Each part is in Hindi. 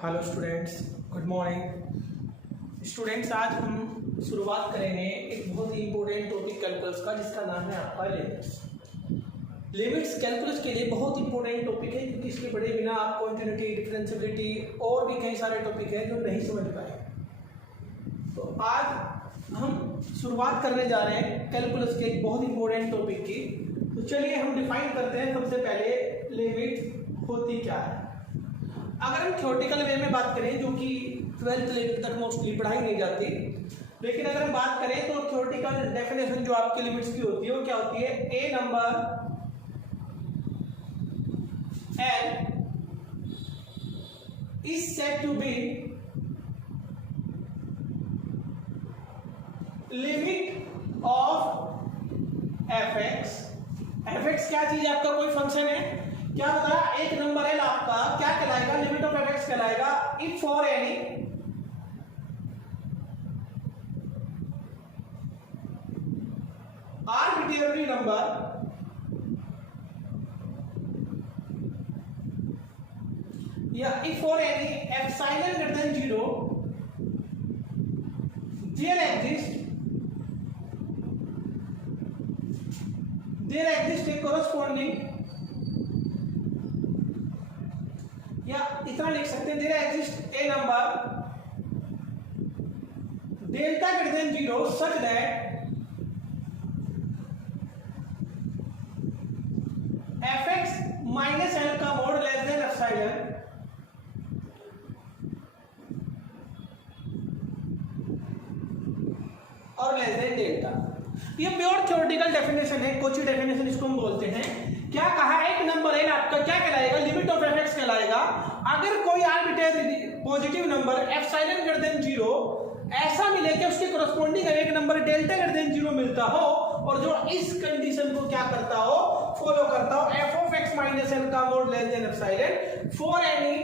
Hello students, good morning. Students, आज हम शुरुआत करेंगे एक बहुत ही इंपॉर्टेंट टॉपिक कैलकुलस का, जिसका नाम है आपका लिमिट्स। लिमिट्स कैलकुलस के लिए बहुत इंपॉर्टेंट टॉपिक है, क्योंकि इसके पढ़े बिना आप कॉन्टिन्यूटी, डिफरेंशियबिलिटी और भी कई सारे टॉपिक हैं जो नहीं समझ पाए। तो आज हम शुरुआत करने जा रहे हैं कैलकुलस के एक बहुत इंपॉर्टेंट टॉपिक की। तो चलिए हम डिफाइन करते हैं सबसे पहले लिमिट होती क्या है। अगर हम थ्योरेटिकल वे में बात करें, जो कि 12th लेवल तक मोस्टली पढ़ाई नहीं जाती, लेकिन अगर हम बात करें तो थ्योरेटिकल डेफिनेशन जो आपके लिमिट्स की होती है वो क्या होती है? ए number L is said to be limit of fx। fx क्या चीज है? आपका कोई फंक्शन है, क्या बताया? एक नंबर L आपका क्या कहलाएगा? लिमिट ऑफ fx कहलाएगा if for any arbitrary number या if for any epsilon greater than 0 there exists a corresponding, या इतना लिख सकते हैं, there exists a number delta greater than 0 such that fx minus L का मोड लेस देन एप्सिलॉन और लेस देन डेल्टा। ये प्योर थ्योरेटिकल डेफिनेशन है, कोची डेफिनेशन इसको हम बोलते हैं। क्या कहा? एक नंबर L आपका क्या कहलाएगा? लिमिट ऑफ fx कहलाएगा अगर कोई arbitrary positive number epsilon greater than 0 ऐसा मिले कि उसके कॉरस्पॉन्डिंग एक नंबर डेल्टा ग्रेटर देन 0 मिलता हो, और जो इस कंडीशन को क्या करता हो? फॉलो करता हो। f of x minus L का mode less than epsilon for any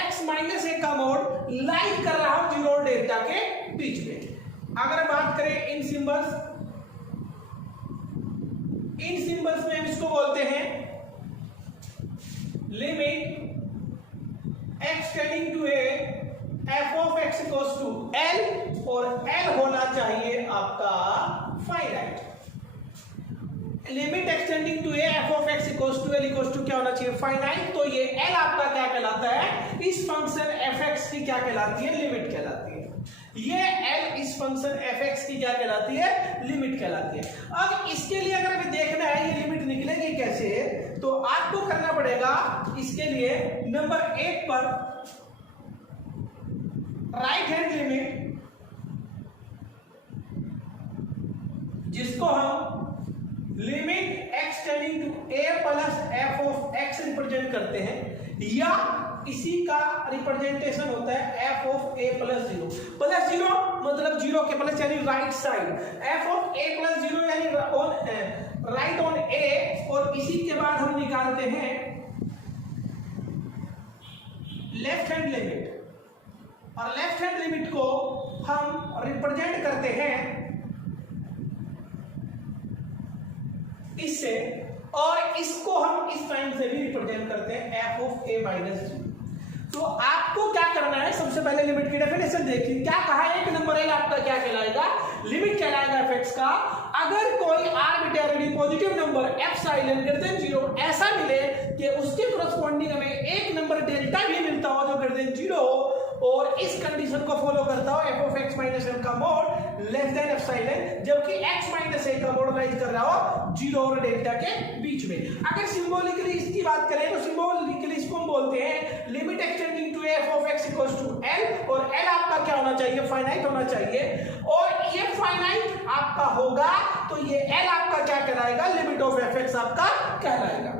x minus A का मोड लाइक कर रहा हो 0 और डेल्टा के बीच में। अगर बात करें इन सिंबल्स में हम इसको बोलते हैं limit x tending to a f of x equals to L, और L होना चाहिए आपका finite. Limit extending to a f of x equals to L equals to क्या होना चाहिए? फाइनाइट। तो ये L आपका क्या कहलाता है? इस फंक्शन fx की क्या कहलाती है? लिमिट कहलाती है। ये L इस फंक्शन fx की क्या कहलाती है? लिमिट कहलाती है। अब इसके लिए अगर हमें देखना है ये लिमिट निकलेगी कैसे, तो आपको करना पड़ेगा इसके लिए नंबर 1 पर राइट हैंड लिमिट, जिसको हम limit x tending to a plus f of x represent करते हैं, या इसी का रिप्रेजेंटेशन होता है f of a plus 0। Plus 0 मतलब 0 के प्लस यानी right side, f of a plus 0 यानी राइट ऑन a, और इसी के बाद हम निकालते हैं लेफ्ट हैंड लिमिट, और लेफ्ट हैंड लिमिट को हम रिप्रेजेंट करते हैं इससे, और इसको हम इस साइन से भी रिप्रेजेंट करते हैं f ऑफ a माइनस 0। तो आपको क्या करना है? सबसे पहले लिमिट की डेफिनेशन देखिए। क्या कहा? एक नंबर L आपका क्या कहलाएगा? लिमिट कहलाएगा fx का अगर कोई arbitrary positive number epsilon greater than 0 ऐसा मिले कि उसके कॉरस्पॉन्डिंग हमें एक नंबर डेल्टा भी मिलता हो जो ग्रेटर देन 0 हो, और इस कंडीशन को फॉलो करता हो f of x minus L का मोड लेस देन एप्सिलॉन, जबकि x माइनस A का मोड राइज कर रहा हो 0 और डेल्टा के बीच में। अगर सिंबॉलिकली इसकी बात करें तो सिंबॉलिकली इसको हम बोलते हैं limit extending to f of x equals to L, और L आपका क्या होना चाहिए? फाइनाइट होना चाहिए, और ये फाइनाइट आपका होगा तो ये L आपका क्या कहलाएगा? लिमिट ऑफ fx आपका कहलाएगा।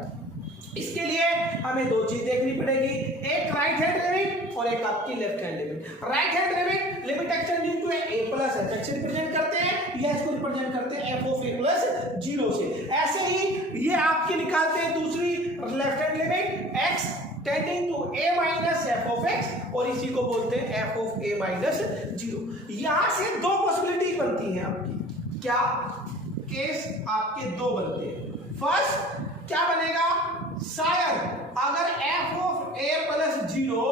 इसके लिए हमें दो चीज देखनी पड़ेगी, एक राइट हैंड लिमिट और एक आपकी left hand limit. Right hand limit limit extending to a plus fx से रिप्रेजेंट करते हैं, या इसको रिप्रेजेंट करते हैं f ऑफ a प्लस 0 से। ऐसे ही ये आपके निकालते हैं दूसरी left hand limit x tending to a minus f of x, और इसी को बोलते हैं f ऑफ a माइनस 0। यहां से दो पॉसिबिलिटी बनती हैं आपकी। क्या केस आपके दो बनते हैं? फर्स्ट क्या बनेगा? शायद अगर f of a plus 0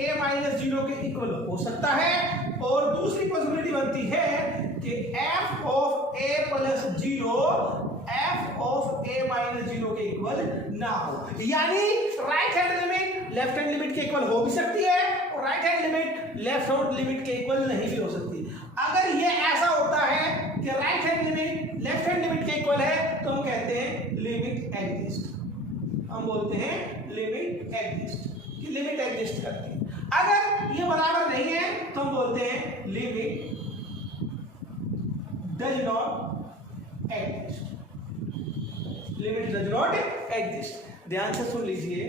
a minus zero के इक्वल हो सकता है, और दूसरी पॉसिबिलिटी बनती है कि f of a plus zero f of a minus zero के इक्वल ना हो, यानी right hand limit left hand limit के इक्वल हो भी सकती है और right hand limit left hand limit के इक्वल नहीं भी हो सकती। अगर ये ऐसा होता है कि right hand limit left hand limit के इक्वल है तो हम कहते हैं लिमिट एग्जिस्ट, हम बोलते हैं लिमिट एग्जिस्ट, कि लिमिट एग्जिस्ट करती है। अगर ये बराबर नहीं है तो हम बोलते हैं limit does not exist, limit does not exist. ध्यान से सुन लीजिए,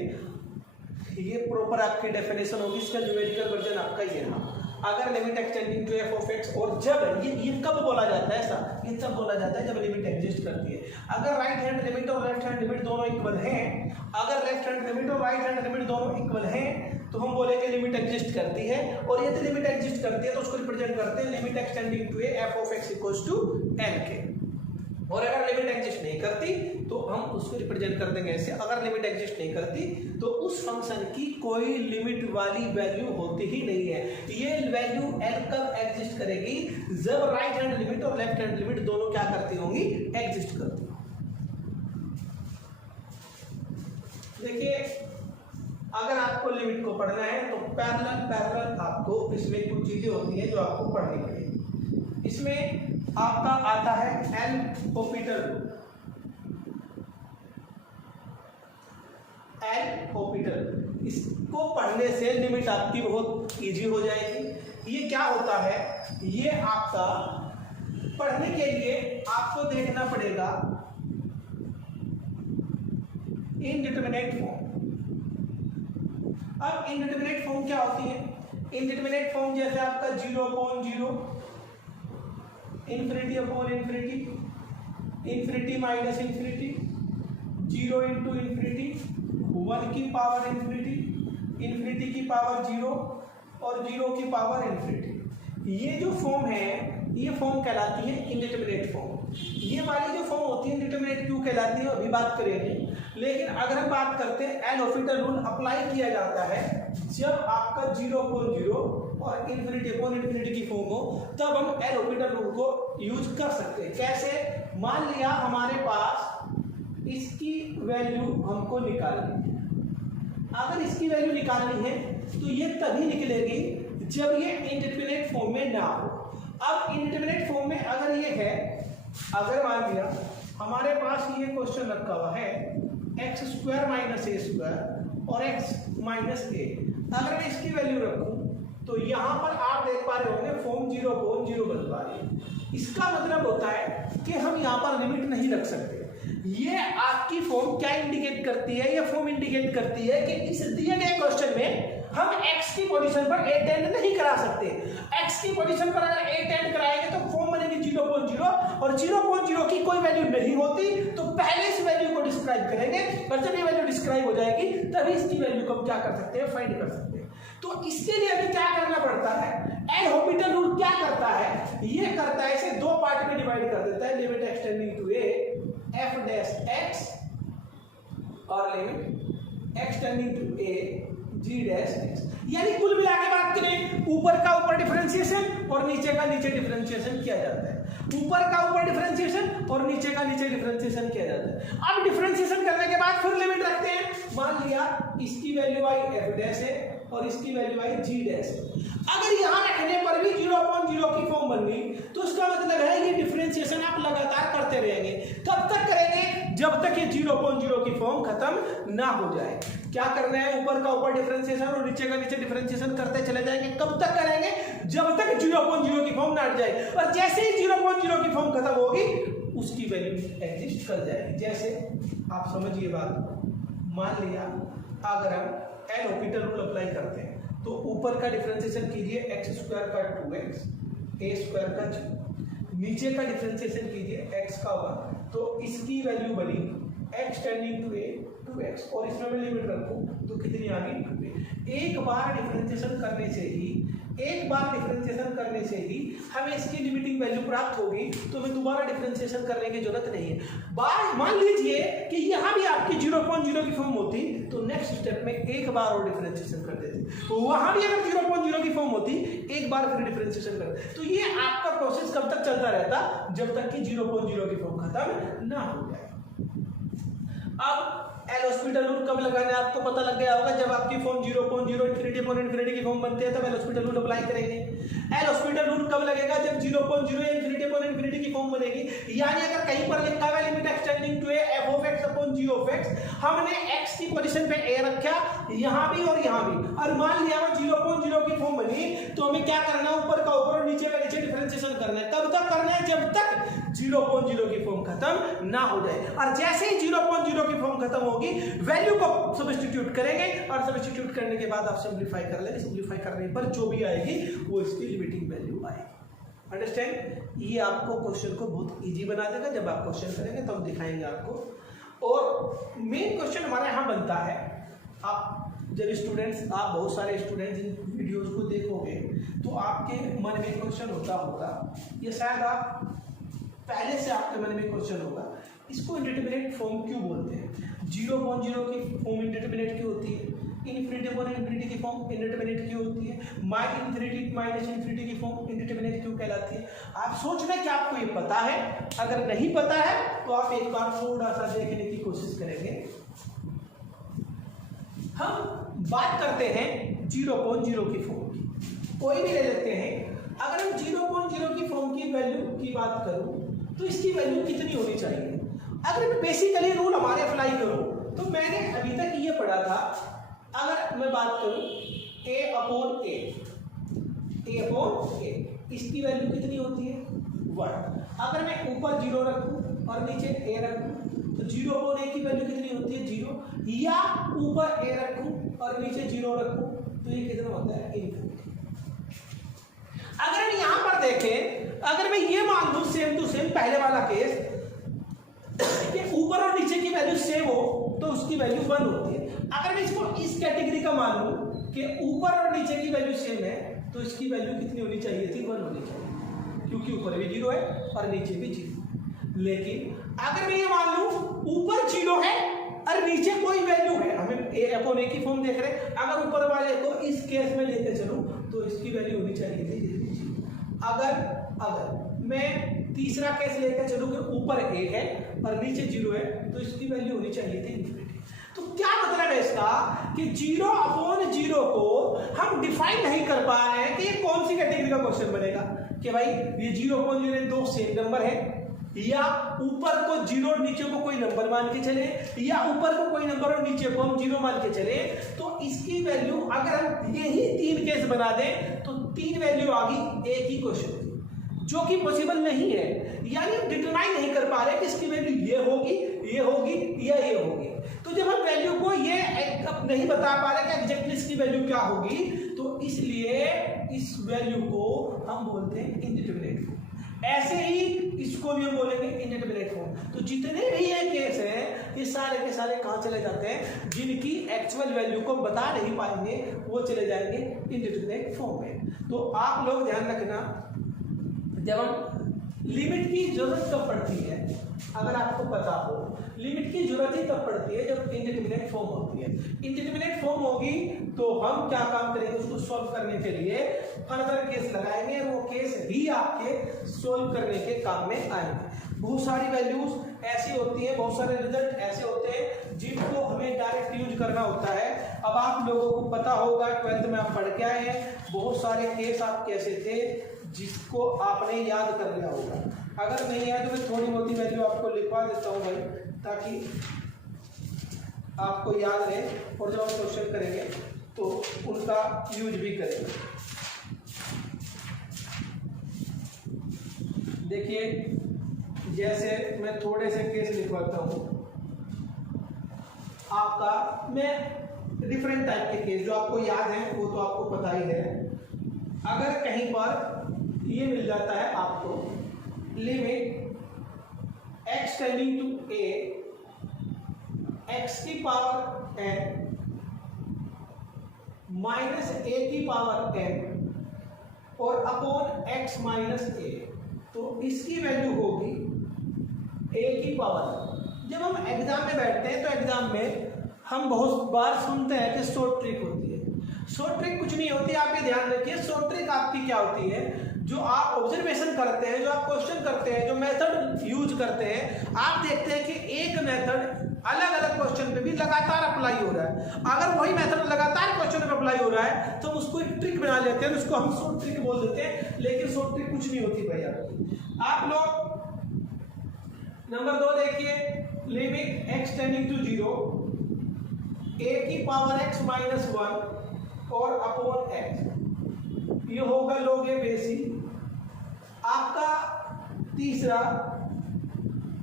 ये प्रॉपर आपकी डेफिनेशन होगी, इसका न्यूमेरिकल वर्जन आपका ये रहा। अगर limit extending to f of x, और जब ये कब बोला जाता है ऐसा, ये तब बोला जाता है जब लिमिट एग्जिस्ट करती है। अगर राइट हैंड लिमिट और लेफ्ट हैंड लिमिट दोनों इक्वल हैं, अगर लेफ्ट हैंड लिमिट और राइट हैंड लिमिट दोनों इक्वल हैं तो हम बोलेंगे लिमिट एग्जिस्ट करती है, और यदि लिमिट एग्जिस्ट करती है तो उसको रिप्रेजेंट करते हैं limit extending to f of x equals to n के। और अगर लिमिट एग्जिस्ट नहीं करती तो हम उसको रिप्रेजेंट कर देंगे ऐसे, अगर लिमिट एग्जिस्ट नहीं करती तो उस फंक्शन की कोई लिमिट वाली वैल्यू होती ही नहीं है। ये वैल्यू एल कब एग्जिस्ट करेगी, जब राइट हैंड लिमिट और लेफ्ट हैंड लिमिट दोनों क्या करती होंगी, एग्जिस्ट करती होंगी। देखिए, अगर आपको लिमिट को पढ़ना है तो पैरेलल आपको इसमें कुछ चीजें होती हैं जो आपको पढ़नी पड़ेगी। इसमें आपका आता है L Hôpital rule, L Hôpital, इसको पढ़ने से लिमिट आपकी बहुत इजी हो जाएगी। ये क्या होता है, ये आपका पढ़ने के लिए आपको देखना पड़ेगा इनडिटरमिनेट फॉर्म। अब इनडिटरमिनेट फॉर्म क्या होती है, इनडिटरमिनेट फॉर्म जैसे आपका 0/0, infinity upon infinity, infinity minus infinity, 0 into infinity, 1 की पावर इंफिनिटी, इंफिनिटी की पावर 0 और 0 की पावर इंफिनिटी। ये जो फॉर्म है ये फॉर्म कहलाती है इनडिटरमिनेट फॉर्म। ये वाली जो फॉर्म होती है इनडिटरमिनेट क्यों कहलाती है अभी बात करेंगे, लेकिन अगर हम बात करते हैं एल हॉपिटल रूल अप्लाई किया जाता है जब आपका 0/0 और इंफिनिटी अपॉन इंफिनिटी की फॉर्म हो, तब हम एल हॉपिटल रूल को यूज कर सकते हैं। कैसे, मान लिया हमारे पास इसकी वैल्यू हमको निकालनी है, अगर इसकी वैल्यू निकालनी है तो ये तभी निकलेगी जब ये इनडिटरमिनेट फॉर्म में ना हो। अब इनडिटरमिनेट फॉर्म में अगर ये है, अगर मान लिया हमारे पास ये क्वेश्चन रखा हुआ है x² माइनस a² और x माइनस a, अगर मैं इसकी वैल्यू रखूं तो यहां पर आप देख पा रहे होंगे फॉर्म 0/0 बन पा रही है। इसका मतलब होता है कि हम यहां पर लिमिट नहीं रख सकते। ये आपकी फॉर्म क्या इंडिकेट करती है, ये फॉर्म इंडिकेट करती है कि इस दिए गए क्वेश्चन में हम x की पोजीशन पर a टेंड नहीं करा सकते। x की पोजीशन पर अगर a टेंड कराएंगे तो फॉर्म बनेगी 0/0 और 0/0 की कोई वैल्यू नहीं होती तो पहले इस वैल्यू को डिस्क्राइब करेंगे, और जब ये वैल्यू डिस्क्राइब हो जाएगी तभी इसकी वैल्यू को हम क्या कर सकते हैं, फाइंड कर सकते हैं। तो इसके लिए हमें क्या करना पड़ता है, एल हॉपिटल रूल क्या करता है, ये करता है इसे दो पार्ट में डिवाइड कर देता है, limit extending to a f dash x और limit extending to a g dash x। यानी कुल मिला के बात करें, ऊपर का ऊपर डिफरेंशिएशन और नीचे का नीचे डिफरेंशिएशन किया जाता है, ऊपर का ऊपर डिफरेंशिएशन और नीचे का नीचे डिफरेंशिएशन किया जाता है। अब डिफरेंशिएशन करने के बाद फिर लिमिट रखते हैं, मान लिया इसकी वैल्यू आई f डैश है और इसकी वैल्यू आई g डैश है। अगर यहां रखने पर भी 0/0 की फॉर्म बन गई तो उसका मतलब है ये डिफरेंशिएशन आप लगातार करते रहेंगे। कब तक करेंगे, जब तक ये 0/0 की फॉर्म खत्म ना हो जाए। क्या करना है, ऊपर का ऊपर डिफरेंशिएशन और नीचे का नीचे डिफरेंशिएशन करते चले जाएंगे। कब तक करेंगे, जब तक 0/0 की फॉर्म ना हट जाए, और जैसे ही 0/0 की फॉर्म खत्म होगी उसकी वैल्यू एग्जिस्ट कर जाएगी। जैसे आप समझिए बात, मान लिया अगर हम एल हॉपिटल रूल अप्लाई करते हैं तो ऊपर का डिफरेंशिएशन कीजिए x² का 2x, a² का 2, नीचे का डिफरेंशिएशन कीजिए x का 1, तो इसकी वैल्यू बनी x tending to a 2x और इसमें मैं लिमिट रखूं तो कितनी आ गई 2a। एक बार डिफरेंशिएशन करने से ही हमें इसकी लिमिटिंग वैल्यू प्राप्त होगी, तो हमें दोबारा डिफरेंशिएशन करने की जरूरत नहीं है। बार मान लीजिए कि यहाँ भी आपकी 0.0 की फॉर्म होती तो नेक्स्ट स्टेप में एक बार और डिफरेंशिएशन कर देते, तो वहां भी अगर 0.0 की फॉर्म होती एक बार फिर डिफरेंशिएशन कर देते। तो ये आपका प्रोसेस कब तक चलता रहता, जब तक कि 0.0 की फॉर्म खत्म ना हो जाए। अब एल हॉस्पिटल रूल कब लगाना है आपको पता लग गया होगा, जब आपकी फॉर्म 0.0 इनफिनिटी की फॉर्म बनती है तब एल हॉस्पिटल रूल अप्लाई करेंगे। एल हॉस्पिटल रूल कब लगेगा, जब 0.0 इनफिनिटी की फॉर्म बनेगी, यानी अगर कहीं पर लिखा हुआ limit extending to f of x upon g of x, हमने x की पोजीशन पे a रखा यहां भी और यहां भी, और मान लिया वो 0.0 की फॉर्म बनी, तो हमें क्या करना है, ऊपर का ऊपर और नीचे का नीचे डिफरेंशिएशन करना है। कब तक करना है, जब तक 0.0 की फॉर्म खत्म ना हो जाए। और जैसे ही 0.0 की फॉर्म खत्म होगी वैल्यू को सब्स्टिट्यूट करेंगे, और सब्स्टिट्यूट करने के बाद आप सिंपलीफाई कर लेंगे। सिंपलीफाई करने पर जो भी आएगी वो इसकी लिमिटिंग वैल्यू आएगी। अंडरस्टैंड? ये आपको क्वेश्चन को बहुत इजी बना देगा। जब आप क्वेश्चन करेंगे तो हम दिखाएंगे आपको। और मेन क्वेश्चन हमारा यहाँ बनता है, आप जब स्टूडेंट्स, आप बहुत सारे स्टूडेंट्स इन वीडियोस को देखोगे तो आपके मन में क्वेश्चन होगा, ये शायद आप पहले से आपके मन में क्वेश्चन होगा, इसको इंडिटरमिनेट फॉर्म क्यों बोलते हैं? 0.0 की फॉर्म इंडिटरमिनेट क्यों होती है? इनफिनिटी की फॉर्म इंडिटरमिनेट क्यों होती है? -इनफिनिटी की फॉर्म इंडिटरमिनेट क्यों कहलाती है? आप सोच रहे हैं कि आपको ये पता है, अगर नहीं पता है तो आप एक बार थोड़ा सा देखने की कोशिश करेंगे। हम बात करते हैं 0.0 की फॉर्म की, कोई भी ले लेते हैं। अगर हम 0.0 की फॉर्म की वैल्यू की बात करूं तो इसकी वैल्यू कितनी होनी चाहिए? अगर मैं बेसिकली रूल हमारे अप्लाई करूं तो मैंने अभी तक ये पढ़ा था, अगर मैं बात करूं a अपॉन a, इसकी वैल्यू कितनी होती है 1। अगर मैं ऊपर 0 रखूं और नीचे a रखूं तो 0 अपॉन a की वैल्यू कितनी होती है 0, या ऊपर a रखूं और नीचे 0 रखूं तो ये कितना होता है इनफिनिटी। अगर हम यहां पर देखें, अगर मैं ये मान लूं सेम टू सेम पहले वाला केस कि ऊपर और नीचे की वैल्यू सेम हो तो उसकी वैल्यू 1 होती है। अगर मैं इसको इस कैटेगरी का मान लूं कि ऊपर और नीचे की वैल्यू सेम है तो इसकी वैल्यू कितनी होनी चाहिए थी 1 होनी चाहिए, क्योंकि ऊपर भी 0 है और नीचे भी 0। लेकिन अगर मैं ये मान लूं ऊपर 0 है और नीचे कोई वैल्यू है, हमें a अपॉन a की फॉर्म देख रहे हैं, अगर ऊपर वाले को इस केस में लेते चलूं तो इसकी वैल्यू होनी चाहिए थी 0। अगर मैं तीसरा केस लेकर चलूं कि ऊपर a है और नीचे 0 है तो इसकी वैल्यू होनी चाहिए थी इनफिनिटी। तो क्या मतलब है इसका कि 0 अपॉन 0 को हम डिफाइन नहीं कर पा रहे हैं कि ये कौन सी कैटेगरी का क्वेश्चन बनेगा, कि भाई ये 0 अपॉन 0 दो सेम नंबर है, या ऊपर को 0 नीचे को कोई नंबर मान के चले, या ऊपर को कोई नंबर और नीचे को हम 0 मान के चले। तो इसकी वैल्यू अगर हम यही 3 केस बना दें तो 3 वैल्यू आ गई एक ही क्वेश्चन, जो कि पॉसिबल नहीं है। यानी हम डिटरमाइन नहीं कर पा रहे कि इसकी वैल्यू ये होगी या ये होगी। तो जब हम वैल्यू को ये नहीं बता पा रहे कि एग्जैक्टली इसकी वैल्यू क्या होगी, तो इसलिए इस वैल्यू को हम बोलते हैं इंडिटरमिनेट फॉर्म। ऐसे ही इसको भी हम बोलेंगे इंडिटरमिनेट फॉर्म। तो जितने भी ये केस हैं ये सारे के सारे कहाँ चले जाते हैं, जिनकी एक्चुअल वैल्यू को बता नहीं पाएंगे वो चले जाएंगे इंडिटरमिनेट फॉर्म में। तो आप लोग ध्यान रखना, जब हम लिमिट की जरूरत कब पड़ती है, अगर आपको पता हो लिमिट की जरूरत ही तब पड़ती है जब इंडिटरमिनेट फॉर्म होती है। इंडिटरमिनेट फॉर्म होगी तो हम क्या काम करेंगे, उसको सॉल्व करने के लिए फर्दर केस लगाएंगे, और वो केस भी आपके सॉल्व करने के काम में आएंगे। बहुत सारी वैल्यूज ऐसी होती है, बहुत सारे रिजल्ट ऐसे होते हैं जिनको हमें डायरेक्ट यूज करना होता है। अब आप लोगों को पता होगा 12th में आप पढ़ के आए हैं, बहुत सारे केस आप कैसे थे जिसको आपने याद कर लिया होगा। अगर नहीं याद तो मैं थोड़ी बहुत वैल्यू आपको लिखवा देता हूँ भाई, ताकि आपको याद रहे और जब हम क्वेश्चन करेंगे तो उनका यूज भी करेंगे। देखिए, जैसे मैं थोड़े से केस लिखवाता हूँ आपका, मैं डिफरेंट टाइप के केस जो आपको याद है वो तो आपको पता ही है। अगर कहीं पर ये मिल जाता है आपको limit x tending to a x की पावर एन माइनस ए की पावर एन और अपॉन एक्स माइनस ए, तो इसकी वैल्यू होगी ए की पावर। जब हम एग्जाम में बैठते हैं तो एग्जाम में हम बहुत बार सुनते हैं कि शॉर्ट ट्रिक होती है। शॉर्ट ट्रिक कुछ नहीं होती, आप ये ध्यान रखिए। शॉर्ट ट्रिक आपकी क्या होती है, जो आप ऑब्जर्वेशन करते हैं, जो आप क्वेश्चन करते हैं, जो मेथड यूज करते हैं, आप देखते हैं कि एक मेथड अलग अलग क्वेश्चन पे भी लगातार अप्लाई हो रहा है। अगर वही मेथड लगातार क्वेश्चन पे अप्लाई हो रहा है तो हम उसको एक ट्रिक बना लेते हैं, उसको हम शॉर्ट ट्रिक बोल देते हैं। लेकिन शॉर्ट ट्रिक कुछ नहीं होती भाई आपकी। आप लोग नंबर 2 देखिए, लिमिट एक्स टेंडिंग टू 0 ए की पावर एक्स माइनस 1 और अपॉन एक्स, ये होगा लोग ए बेसिक। आपका तीसरा,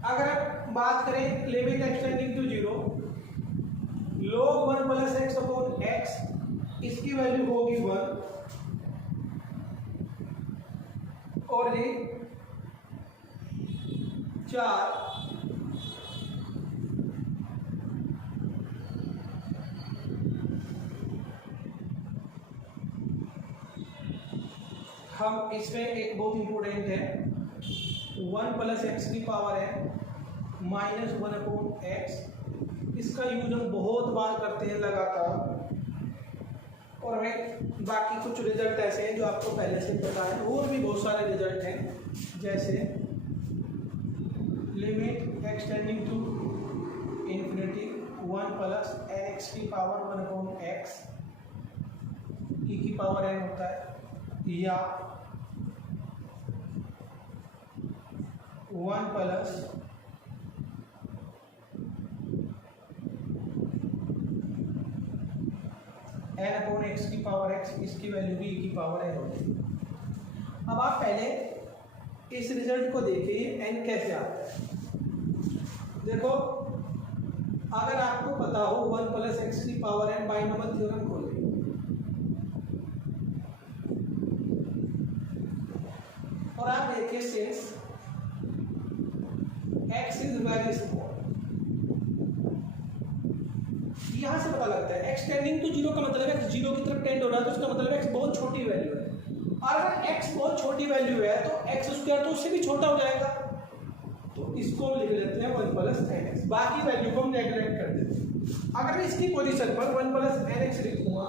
अगर बात करें limit x tending to 0 log 1 plus x upon x, इसकी वैल्यू होगी 1 और ये 4 हम इसमें एक बहुत इंपॉर्टेंट है 1 प्लस एक्स की पावर है माइनस 1 अपॉन एक्स, इसका यूज हम बहुत बार करते हैं लगातार। और हमें बाकी कुछ रिजल्ट ऐसे हैं जो आपको पहले से पता है, और भी बहुत सारे रिजल्ट हैं, जैसे limit x tending to infinity 1 plus n x की पावर 1 अपॉन एक्स, ई की पावर एन होता है, या 1 प्लस एन अपॉन एक्स की पावर एक्स, इसकी वैल्यू भी ई की पावर एन होती है। अब आप पहले इस रिजल्ट को देखिए, एन कैसे आता है। देखो, अगर आपको पता हो 1 प्लस एक्स की पावर एन, बाइनोमियल थ्योरम खोलिए, और आप देखिए since x is very small, यहां से पता लगता है x टेंडिंग टू 0 का मतलब x 0 की तरफ टेंड हो रहा है, तो उसका मतलब x बहुत छोटी वैल्यू है। और अगर x बहुत छोटी वैल्यू है तो x स्क्वायर तो उससे भी छोटा हो जाएगा, तो इसको हम लिख लेते हैं 1 प्लस एन एक्स, बाकी वैल्यू को हम नेगलेक्ट कर देते हैं। अगर मैं इसकी पोजीशन पर 1 प्लस एन एक्स लिखूंगा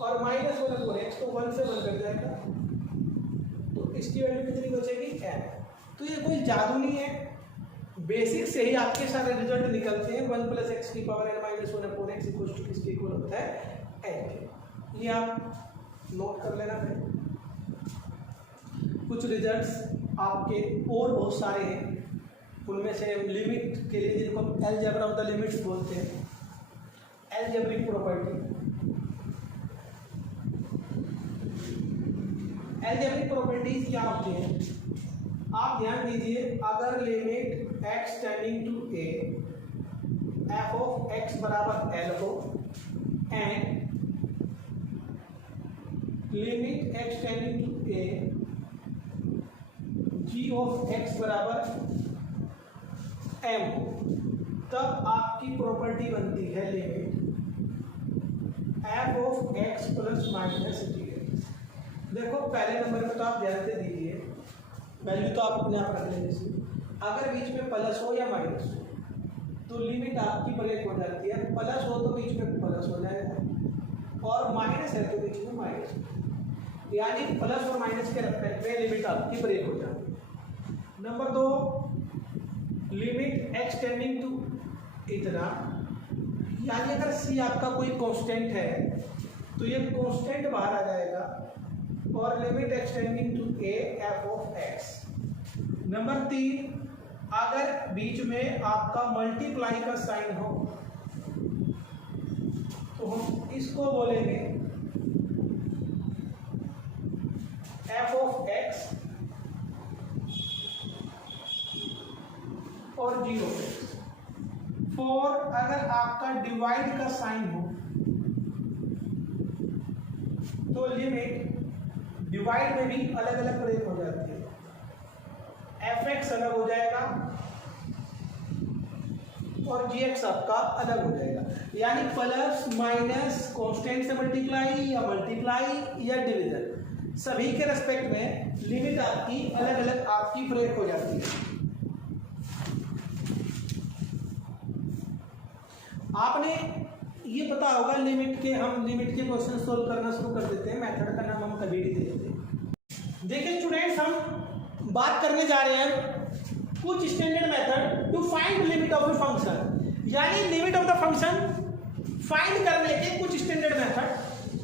और माइनस 1 अपॉन एक्स, तो 1 से 1 कट जाएगा, तो इसकी वैल्यू कितनी बचेगी, n। तो ये कोई जादू नहीं है, बेसिक से ही आपके सारे रिजल्ट निकलते हैं। 1 प्लस एक्स की power n minus 1 upon x equal to किसके इक्वल होता है, n। ये आप नोट कर लेना है। कुछ रिजल्ट्स आपके और बहुत सारे हैं, उनमें से लिमिट के लिए जिनको हम अलजेब्रा ऑफ द लिमिट्स बोलते हैं, अलजेब्रिक प्रॉपर्टी। अलजेब्रिक प्रॉपर्टीज क्या होती हैं, आप ध्यान दीजिए। अगर limit x tending to A F of X बराबर एल हो, and limit x tending to A G of X बराबर एम हो, तब आपकी प्रॉपर्टी बनती है limit F of X plus minus G. देखो, पहले नंबर में तो आप ध्यान से दीजिए, वैल्यू तो आप अपने आप रख लेंगे। अगर बीच में प्लस हो या माइनस हो तो लिमिट आपकी ब्रेक हो जाती है। प्लस हो तो बीच में प्लस हो जाएगा, और माइनस है तो बीच में माइनस, यानी प्लस और माइनस के रेस्पेक्ट में लिमिट आपकी ब्रेक हो जाती है। Number 2, limit x tending to इतना, यानी अगर सी आपका कोई कांस्टेंट है तो ये कांस्टेंट बाहर आ जाएगा, और limit x tending to A F of x. Number 3, अगर बीच में आपका मल्टीप्लाई का साइन हो तो हम इसको बोलेंगे एफ ऑफ एक्स और जी ऑफ एक्स। 4, अगर आपका डिवाइड का साइन हो तो लिमिट डिवाइड में भी अलग अलग ब्रेक हो जाती है। एफ एक्स अलग हो जाएगा और gx आपका अलग हो जाएगा, यानी प्लस माइनस कांस्टेंट से मल्टीप्लाई या मल्टीप्लाई या डिवीजन, सभी के रेस्पेक्ट में लिमिट आपकी अलग अलग आपकी ब्रेक हो जाती है। आपने ये पता होगा लिमिट के क्वेश्चन सोल्व करना शुरू कर देते हैं, मेथड का नाम हम कभी नहीं दे देते। देखिए स्टूडेंट्स, हम बात करने जा रहे हैं कुछ standard method to find limit of the function, यानी limit of the function find करने के कुछ स्टैंडर्ड मेथड।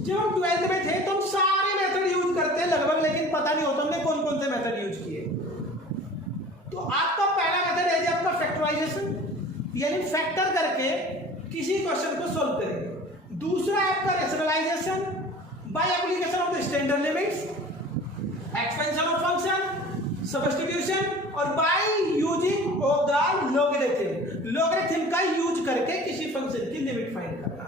जब हम 12th में थे तो हम सारे मेथड यूज करते हैं लगभग, लेकिन पता नहीं होता हमने कौन कौन से मेथड यूज किए। तो आपका पहला मेथड है आपका फैक्टराइजेशन, यानी फैक्टर करके किसी क्वेश्चन को सोल्व करेंगे। दूसरा है आपका rationalisation by application of the standard limits, expansion of function, substitution, और by using of the logarithm का यूज करके किसी फंक्शन की लिमिट फाइंड करना।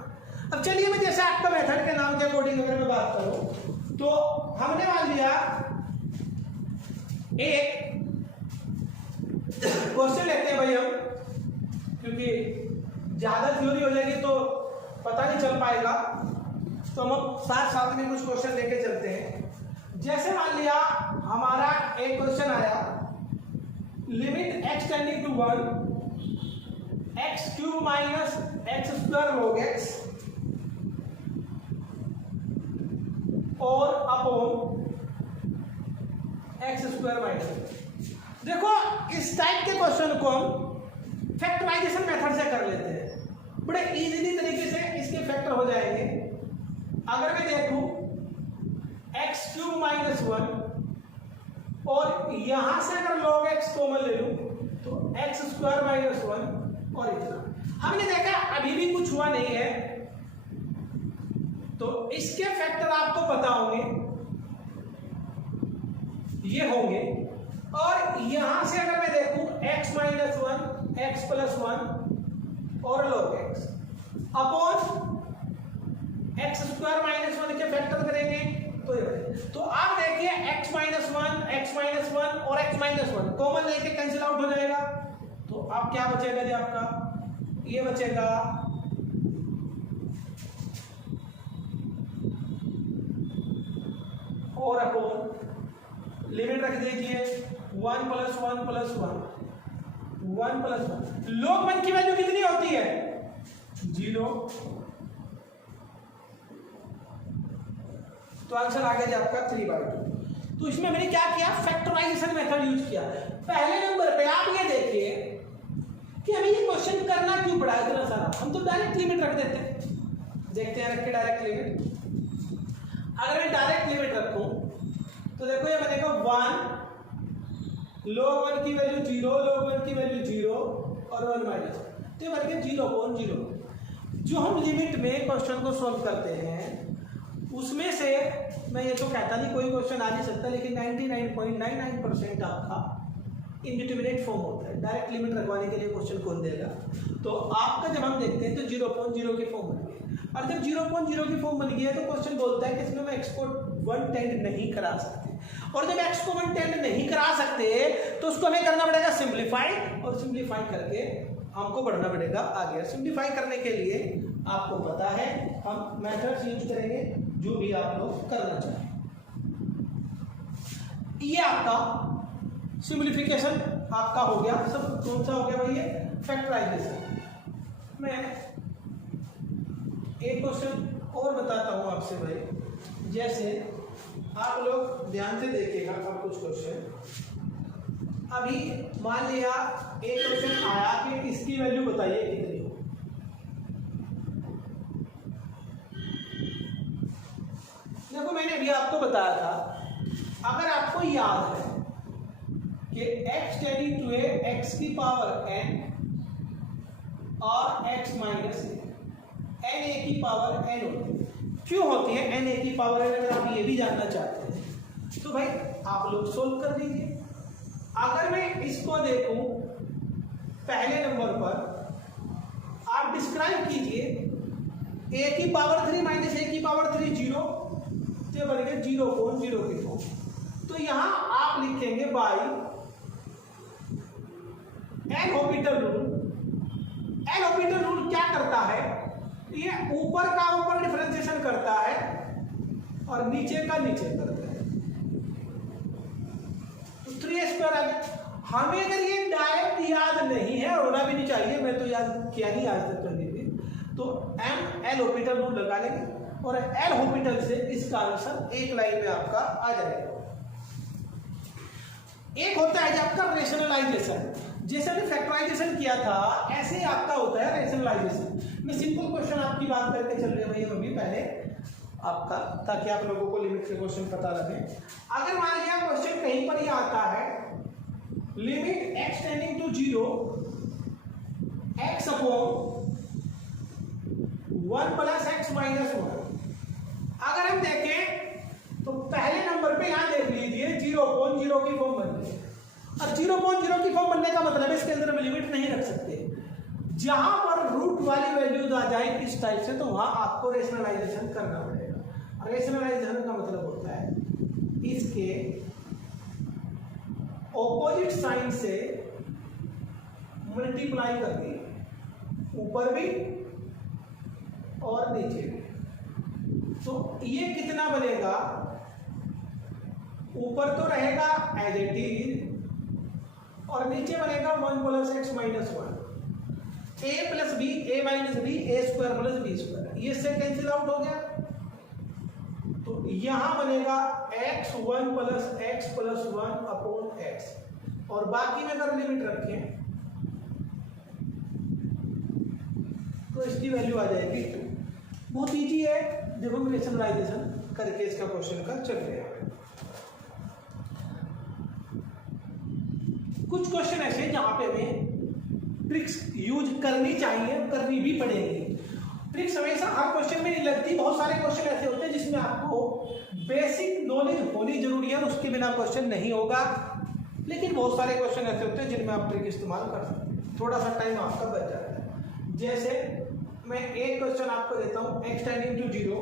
अब चलिए मैं जैसे आपका मेथड के नाम के अकॉर्डिंग अगर मैं बात करूं तो हमने मान लिया एक क्वेश्चन लेते हैं भाई हम, क्योंकि ज्यादा थ्योरी हो जाएगी तो पता नहीं चल पाएगा, तो हम साथ साथ में कुछ क्वेश्चन लेके चलते हैं। जैसे मान लिया हमारा एक क्वेश्चन आया, limit x tending to 1 x cube minus x square log x और अपॉन एक्स स्क्वायर माइनस। देखो इस टाइप के क्वेश्चन को हम फैक्टराइजेशन मेथड से कर लेते हैं, बड़े इजीली तरीके से इसके फैक्टर हो जाएंगे। अगर मैं देखूं एक्स क्यूब माइनस 1 और यहां से अगर log x कॉमन ले लूं तो एक्स स्क्वायर माइनस 1 और इतना। हमने देखा अभी भी कुछ हुआ नहीं है, तो इसके फैक्टर आपको पता होंगे, ये होंगे। और यहां से अगर मैं देखूं x माइनस 1 x प्लस 1 और log x upon x square minus 1 के फैक्टर करेंगे तो आप देखिए x माइनस 1 और x माइनस 1 कॉमन लेके कैंसिल आउट हो जाएगा, तो आप क्या बचेगा जी, आपका ये बचेगा और अपॉन लिमिट रख दीजिए 1 प्लस 1 प्लस 1 प्लस 1। log 1 की वैल्यू कितनी होती है 0, तो आंसर आ गया आपका 3/2। तो इसमें मैंने क्या किया, फैक्टराइजेशन मेथड यूज किया। पहले नंबर पे आप ये देखिए कि हमें ये क्वेश्चन करना क्यों पड़ा इतना सारा, हम तो डायरेक्ट लिमिट रख देते हैं। देखते हैं रख के डायरेक्ट लिमिट। अगर मैं डायरेक्ट लिमिट रखूं तो देखो ये बनेगा 1 log 1 की वैल्यू 0 log 1 की वैल्यू 0 और 1 माइनस, तो ये बन गया 0.0। जो हम लिमिट में क्वेश्चन को सोल्व करते हैं उसमें से मैं ये तो कहता नहीं कोई क्वेश्चन आ नहीं सकता, लेकिन 99.99% आपका इंडिटरमिनेट फॉर्म होता है। डायरेक्ट लिमिट रखवाने के लिए क्वेश्चन कौन देगा, तो आपका जब हम देखते हैं तो 0.0 के फॉर्म बन गए। और जब 0.0 की फॉर्म बन गया तो क्वेश्चन बोलता है कि इसमें मैं x को 1 टेंड नहीं करा सकते, और जब x को 1 टेंड नहीं करा सकते तो उसको हमें करना पड़ेगा सिंप्लीफाई, और सिंप्लीफाई करके हमको बढ़ना पड़ेगा आगे। सिंप्लीफाई करने के लिए आपको पता है हम मेथड्स यूज करेंगे जो भी आप लोग करना चाहें। ये आपका सिंप्लीफिकेशन आपका हो गया। सब कौन सा हो गया भाई, ये फैक्टराइजेशन। मैं एक क्वेश्चन और बताता हूं आपसे भाई, जैसे आप लोग ध्यान से देखिएगा अब कुछ क्वेश्चन। अभी मान लिया एक क्वेश्चन आया कि इसकी वैल्यू बताइए कितनी हो। देखो मैंने अभी आपको बताया था, अगर आपको याद है कि x टेंडिंग टू x की पावर n और x माइनस n a की पावर n होती है। क्यों होती है n a की पावर n? अगर आप ये भी जानना चाहते हैं तो भाई आप लोग सोल्व कर दीजिए। अगर मैं इसको देखूं पहले नंबर पर आप डिस्क्राइब कीजिए a की पावर 3 माइनस a की पावर 3 0, तो बन गए 0.0 के फॉर्म। तो यहां आप लिखेंगे by N orbital rule L Hôpital rule क्या करता है, ये ऊपर का ऊपर डिफरेंशिएशन करता है और नीचे का नीचे करता है, तो 3a² आ गया। हमें अगर ये डायरेक्ट याद नहीं है, होना भी नहीं चाहिए, मैं तो याद किया नहीं आज तक कभी भी, तो एम एल हॉपिटल रूल लगा लेंगे और एल हॉपिटल से इसका आंसर एक लाइन में आपका आ जाएगा। एक होता है आपका रेशनलाइजेशन, जैसे अभी फैक्टराइजेशन किया था ऐसे ही आपका होता है रेशनलाइजेशन। मैं सिंपल क्वेश्चन आपकी बात करके चल रही हूँ अभी पहले आपका, ताकि आप लोगों को लिमिट के क्वेश्चन पता लगे। अगर मान लिया क्वेश्चन कहीं पर ये आता है limit x tending to 0 x upon 1 plus x minus 1। अगर हम देखें तो पहले नंबर पे यहां देख लीजिए 0.0 की फॉर्म बन गई। अब 0.0 की फॉर्म बनने का मतलब है इसके अंदर हम लिमिट नहीं रख सकते। जहां पर रूट वाली वैल्यूज आ जाए इस टाइप से, तो वहां आपको रेशनलाइजेशन करना पड़ेगा। रेशनलाइजेशन का मतलब होता है इसके ऑपोजिट साइन से मल्टीप्लाई कर दी, ऊपर भी और नीचे भी। तो ये कितना बनेगा, ऊपर तो रहेगा एज इट इज और नीचे बनेगा 1 plus x minus 1, a plus b a minus b a square plus b square, ये से कैंसिल आउट हो गया। तो यहां बनेगा x1 plus x plus 1 upon x, और बाकी में अगर लिमिट रखें तो इसकी वैल्यू आ जाएगी 2। बहुत इजी है, देखो हम रेशनलाइजेशन करके इसका क्वेश्चन का चल रहे हैं। कुछ क्वेश्चन ऐसे जहां पे हमें ट्रिक्स यूज करनी चाहिए, करनी भी पड़ेगी। ट्रिक्स हमेशा हर क्वेश्चन में नहीं लगती, बहुत सारे क्वेश्चन ऐसे होते हैं जिसमें आपको बेसिक नॉलेज होनी जरूरी है, उसके बिना क्वेश्चन नहीं होगा। लेकिन बहुत सारे क्वेश्चन ऐसे होते हैं जिनमें आप ट्रिक इस्तेमाल कर सकते हैं, थोड़ा सा टाइम आपका बच जाता है। जैसे मैं एक क्वेश्चन आपको देता हूं, x टेंडिंग टू 0,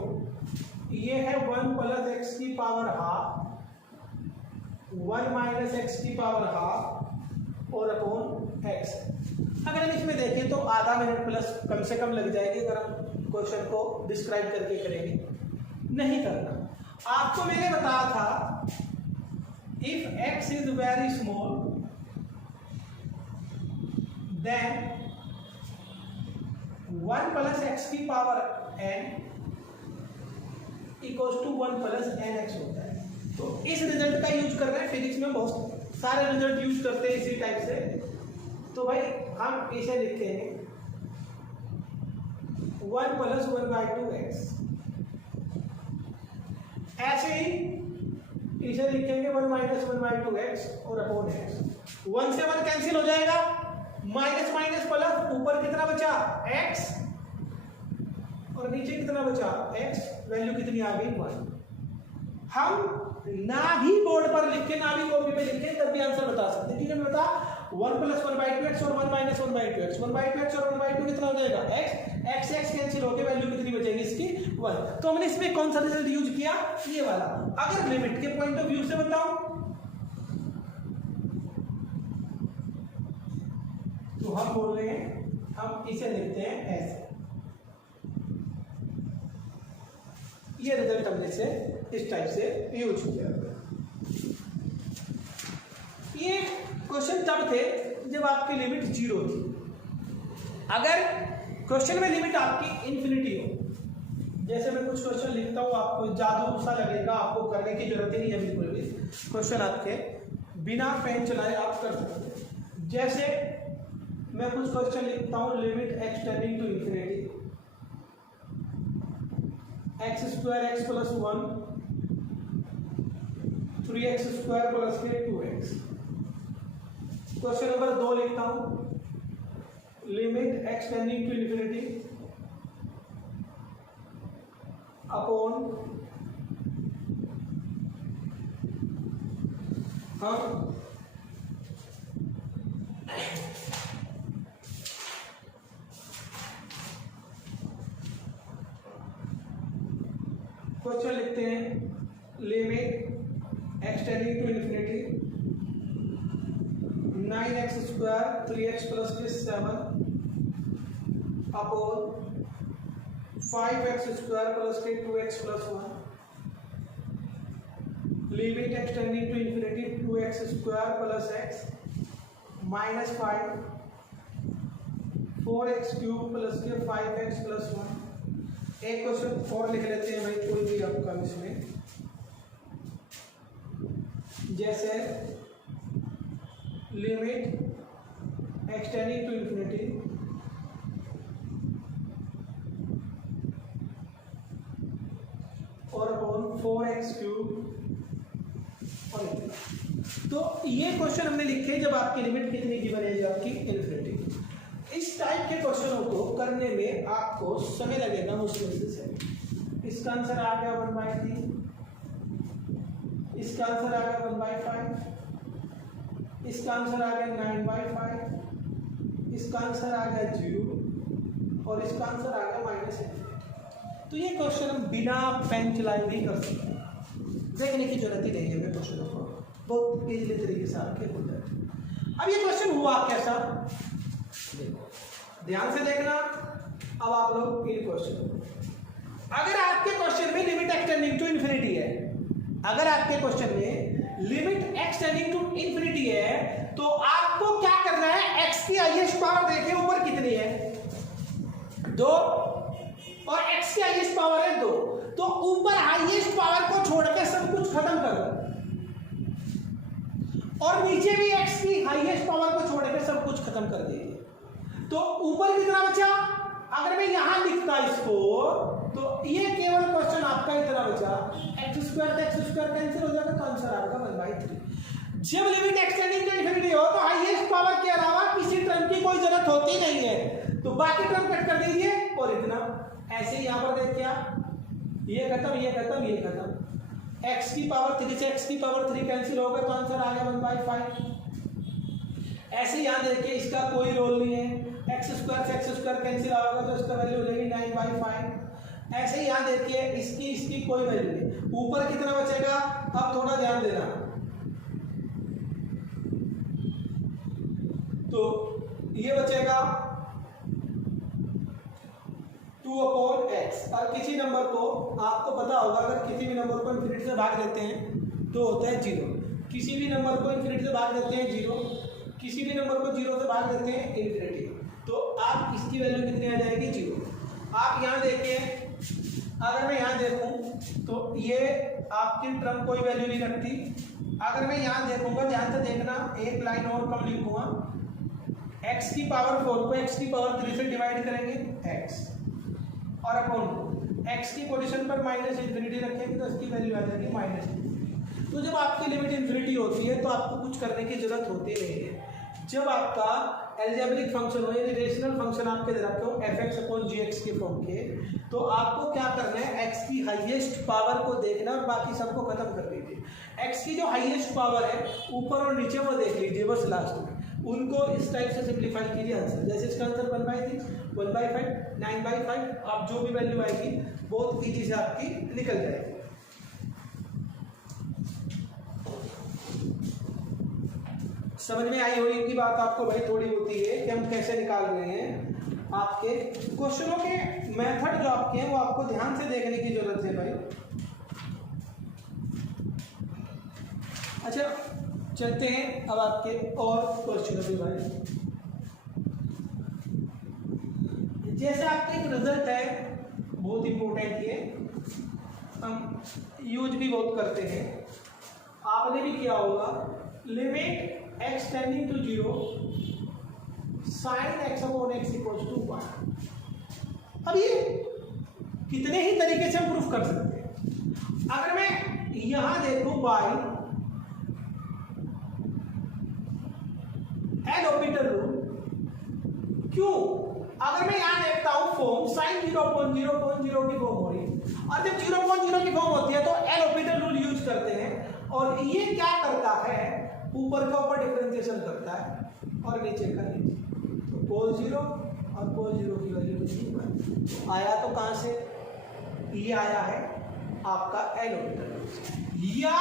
ये है 1 प्लस x की पावर हाफ 1 माइनस x की पावर हाफ और अपॉन x। अगर हम इसमें देखें तो आधा मिनट प्लस कम से कम लग जाएगी अगर हम क्वेश्चन को डिस्क्राइब करके करेंगे। नहीं करना, आपको मैंने बताया था if x is very small then 1 plus x की power n equals to 1 plus nx होता है। तो इस रिजल्ट का यूज कर रहे हैं, फिजिक्स में बहुत सारे रिजल्ट यूज करते हैं इसी टाइप से। तो भाई हम इसे लिखते हैं 1 प्लस 1/2x, ऐसे ही इसे लिखेंगे 1 माइनस 1/2x और अपॉन x। 1 से 1 कैंसिल हो जाएगा, माइनस माइनस प्लस, ऊपर कितना बचा x और नीचे कितना बचा x, वैल्यू कितनी आ गई 1। हम ना भी बोर्ड पर लिखे ना भी कॉपी पे लिखे तब भी आंसर बता सकते हैं। ठीक है, मैं बता 1 प्लस 1/2x और 1 माइनस 1/2x, 1/2x और 1/2 कितना हो जाएगा x, x कैंसिल हो गया, वैल्यू कितनी बचेगी इसकी 1। तो हमने इसमें कौन सा रिजल्ट यूज किया, ये वाला। अगर लिमिट के पॉइंट ऑफ व्यू से बताऊं तो हम बोल रहे हैं, हम इसे लिखते हैं ऐसे। ये रिजल्ट हमने से इस टाइप से यूज किया। ये क्वेश्चन तब थे जब आपकी लिमिट 0 थी। अगर क्वेश्चन में लिमिट आपकी इन्फिनिटी हो, जैसे मैं कुछ क्वेश्चन लिखता हूं, आपको जादू सा लगेगा, आपको करने की जरूरत ही नहीं है बिल्कुल भी। क्वेश्चन आपके बिना पेन चलाए आप कर सकते हैं। जैसे मैं कुछ क्वेश्चन लिखता हूं, limit x tending to infinity x square x plus 1 3x square plus 2x। Question number 2 लिखता हूं, limit x tending to infinity upon question लिखते हैं limit x tending to infinity 9x square 3x plus 7 upon 5x square plus के 2x plus 1 limit extending to infinity 2x square plus x minus 5 4x cube plus के 5x प्लस 1। एक क्वेश्चन और लिख लेते हैं भाई, कोई भी आपका इसमें, जैसे लिमिट एक्सटेंडिंग टू इंफिनिटी और अपॉन 4x क्यूब और इतना। तो ये क्वेश्चन हमने लिखे जब आपकी लिमिट कितनी की बनेगी, आपकी इन्फिनिटी। इस टाइप के क्वेश्चनों को करने में आपको समय लगेगा मुश्किल से। इसका आंसर आ गया 1/3, इसका आंसर आ गया 1/5, इसका आंसर आ गया 9/5, इसका आंसर आ गया 0 और इसका आंसर आ गया -1। तो ये क्वेश्चन हम बिना पेन चलाए भी कर सकते हैं, देखने की जरूरत ही नहीं है क्वेश्चनों को, बहुत इजीली तरीके से आपके हो जाए। अब ये क्वेश्चन हुआ कैसा, देखो ध्यान से देखना। अब आप लोग इन क्वेश्चन, अगर आपके क्वेश्चन में लिमिट एक्सटेंडिंग टू इंफिनिटी है, अगर आपके क्वेश्चन में लिमिट एक्सटेंडिंग टू इंफिनिटी है तो आपको क्या करना है, x की हाईएस्ट पावर देखिए ऊपर कितनी है 2 और x की हाईएस्ट पावर है 2, तो ऊपर हाईएस्ट पावर को छोड़ के सब कुछ खत्म कर दो और नीचे भी x की हाईएस्ट पावर को छोड़ के सब कुछ खत्म कर दीजिए। तो ऊपर कितना बचा, अगर मैं यहां लिखता इसको तो ये केवल क्वेश्चन आपका इतना बचा, x स्क्वायर कैंसिल हो जाएगा तो आंसर आएगा 1/3। जब लिमिट एक्सटेंडिंग टू इंफिनिटी हो तो हाईएस्ट पावर के अलावा किसी टर्म की कोई जरूरत होती नहीं है, तो बाकी टर्म कट कर दीजिए और इतना। ऐसे ही यहां पर देखिए ये खत्म, ये खत्म, ये खत्म, x की पावर 3 से x की पावर 3 कैंसिल हो गए तो आंसर आ गया 1/5। ऐसे यहां देखिए इसका कोई रोल नहीं है, x स्क्वायर से x स्क्वायर कैंसिल होगा तो इसका वैल्यू हो जाएगी 9/5। ऐसे ही यहां देखिए इसकी कोई वैल्यू नहीं, ऊपर कितना बचेगा, अब थोड़ा ध्यान देना, तो ये बचेगा 2/x। और किसी नंबर को आपको पता होगा, अगर किसी भी नंबर को इन्फिनिटी से भाग देते हैं तो होता है 0, किसी भी नंबर को इन्फिनिटी से भाग देते हैं 0, किसी भी नंबर को 0 से भाग देते हैं इन्फिनिटी, तो आप इसकी वैल्यू कितनी आ जाएगी 0। आप यहाँ देखिए, अगर मैं यहाँ देखूँ तो ये आपकी टर्म कोई वैल्यू नहीं रखती। अगर मैं यहाँ देखूंगा, ध्यान से देखना, एक लाइन और कम लिखूंगा, x की पावर 4 को x की पावर 3 से डिवाइड करेंगे x और अपॉन x की पोजीशन पर -∞ रखेंगे तो इसकी वैल्यू आ जाएगी -∞। तो जब आपकी लिमिट इन्फिनिटी होती है तो आपको कुछ करने की जरूरत होती नहीं है। जब आपका एल्जेब्रिक फंक्शन हो यानी रेशनल फंक्शन आपके दे रखे हो f(x/gx) के फॉर्म के, तो आपको क्या करना है, x की हाईएस्ट पावर को देखना और बाकी सबको खत्म कर दीजिए। x की जो हाईएस्ट पावर है ऊपर और नीचे वो देख लीजिए बस लास्ट में, उनको इस टाइप से सिंप्लीफाई कीजिए आंसर। जैसे इसका आंसर 1/3, 1/5, 9/5, आप जो भी वैल्यू आएगी बहुत ईजी से आपकी निकल जाएगी। समझ में आई होगी की बात आपको भाई थोड़ी होती है कि हम कैसे निकाल रहे हैं। आपके क्वेश्चनों के मेथड जो आपके हैं वो आपको ध्यान से देखने की जरूरत है भाई। अच्छा चलते हैं अब आपके और क्वेश्चन पे भाई। जैसे आपका एक रिजल्ट है बहुत इंपॉर्टेंट, ये हम यूज भी बहुत करते हैं, आपने भी किया होगा, limit x tending to 0 sin x/x = 1। अब ये कितने ही तरीके से हम प्रूफ कर सकते हैं। अगर मैं यहां देखूं y एलोपिटर रूल, क्यों, अगर मैं यहां देखता हूं फॉर्म sin 0.0.0 की फॉर्म हो रही है और जब 0.0 की फॉर्म होती है तो एलोपिटर रूल यूज करते हैं और ये क्या करता है, ऊपर का ऊपर डिफरेंशिएशन करता है और नीचे का नीचे, तो cos 0 और cos 0 की वैल्यू कितनी आया, तो कहां से ये आया है आपका एलोपिटर। या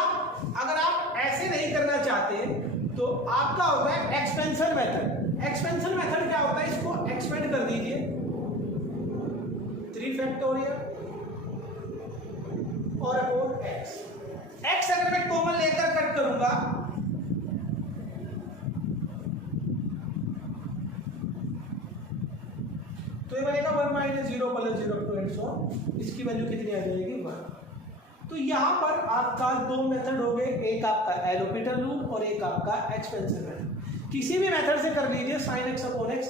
अगर आप ऐसे नहीं करना चाहते तो आपका होगा एक्सपेंशन मेथड। एक्सपेंशन मेथड क्या होता है, इसको एक्सपेंड कर दीजिए फैक्टोरियल और अपॉन एक्स। एक्स अगर मैं कॉमन लेकर कट करूंगा तो ये बनेगा 1 minus 0 plus 0 two and so, इसकी वैल्यू कितनी आ जाएगी 1। तो यहां पर आपका दो मेथड हो गए, एक आपका एलोपिटल रूल और एक आपका एक्सपेंसिव मेथड। किसी भी मेथड से कर लीजिए sine x upon x,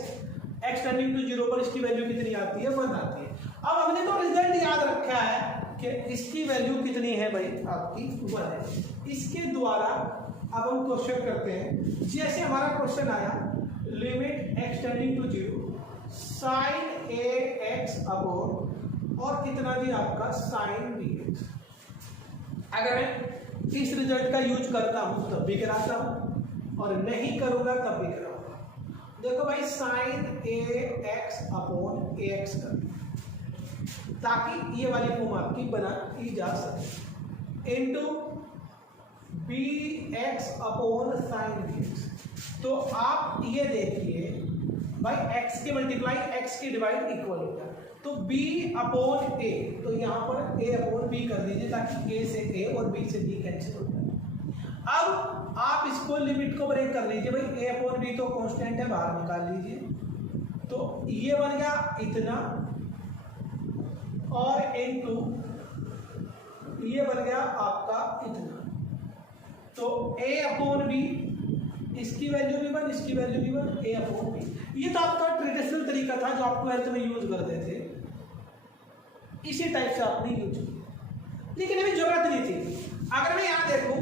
x tending to 0 पर इसकी वैल्यू कितनी आती है 1 आती है। अब हमने तो रिजल्ट याद रखा है कि इसकी वैल्यू कितनी है भाई आपकी 1 है। इसके द्वारा अब हम क्वेश्चन करते हैं। जैसे हमारा क्वेश्चन आया limit x tending to 0 sine a x upon और कितना जी आपका साइन बी एक्स। अगर मैं इस रिजल्ट का यूज करता हूं तब भी कराता हूं और नहीं करूंगा तब भी कराऊंगा। देखो भाई sine a x upon a x कर, ताकि ये वाली फॉर्म आपकी बनाई जा सके, into b x upon sine b x. तो आप ये देखिए भाई x के मल्टीप्लाई x के डिवाइड इक्वल होता है, तो b अपॉन a, तो यहाँ पर a अपॉन b कर दीजिए ताकि a से a और b से b कैंसिल हो जाए। अब आप इसको लिमिट को ब्रेक कर लीजिए भाई, a अपॉन b तो कांस्टेंट है, बाहर निकाल लीजिए, तो ये बन गया इतना और इनटू ये बन गया आपका इतना, तो a अपॉन b, इसकी वैल्यू भी 1, इसकी वैल्यू भी 1, a अपॉन b। ये तो आपका ट्रेडिशनल तरीका था जो आप 12th में यूज करते थे, इसी टाइप से आपने यूज किया, लेकिन अभी जरूरत नहीं थी। अगर मैं यहाँ देखूं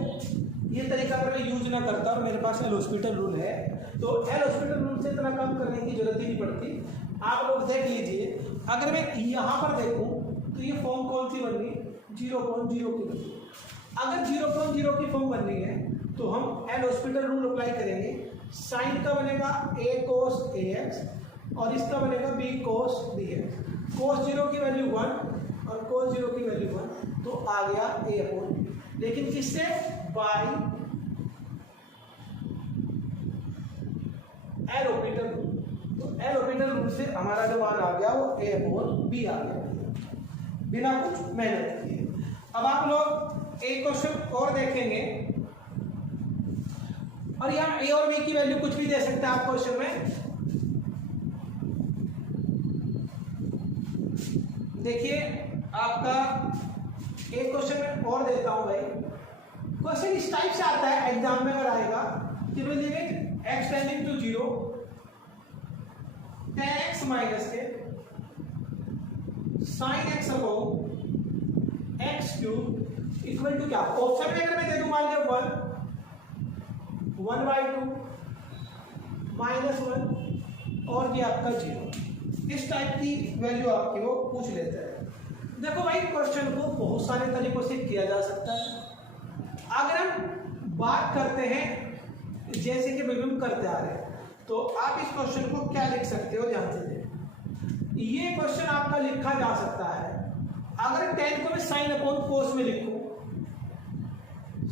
ये तरीका अगर मैं यूज ना करता और मेरे पास एल हॉस्पिटल रूल है, तो एल हॉस्पिटल रूल से इतना कम करने की जरूरत ही नहीं पड़ती। आप लोग देख लीजिए, अगर मैं यहाँ पर देखूं तो ये फॉर्म कौन सी बन रही है 0.0 की बन रही है। अगर 0.0 की फॉर्म बन रही है तो हम एल हॉस्पिटल रूल अप्लाई करेंगे। साइन का बनेगा a cos ax और इसका बनेगा b cos bx। cos 0 की वैल्यू 1 और cos 0 की वैल्यू 1, तो आ गया a अपॉन b। लेकिन किससे? By L hospital rule. तो एल हॉस्पिटल रूल से हमारा जो मान आ गया वो a अपॉन b आ गया, बिना कुछ मेहनत किए। अब आप लोग एक क्वेश्चन और देखेंगे और यहाँ a और b की वैल्यू कुछ भी दे सकते हैं आप क्वेश्चन में। देखिए आपका एक क्वेश्चन और देता हूं भाई, क्वेश्चन इस टाइप से आता है एग्जाम में, अगर आएगा कि भाई limit x tending to 0 tan x minus के sin x upon x cube equal to क्या? ऑप्शन में अगर मैं दे दूं मान लिया 1/2 -1 और ये आपका 0, इस टाइप की वैल्यू आपकी वो पूछ लेता है। देखो भाई क्वेश्चन को बहुत सारे तरीकों से किया जा सकता है। अगर हम बात करते हैं जैसे कि हम करते आ रहे हैं, तो आप इस क्वेश्चन को क्या लिख सकते हो ध्यान से देखें। ये क्वेश्चन आपका लिखा जा सकता है, अगर 10 को मैं साइन अपॉन कोस में लिखूं,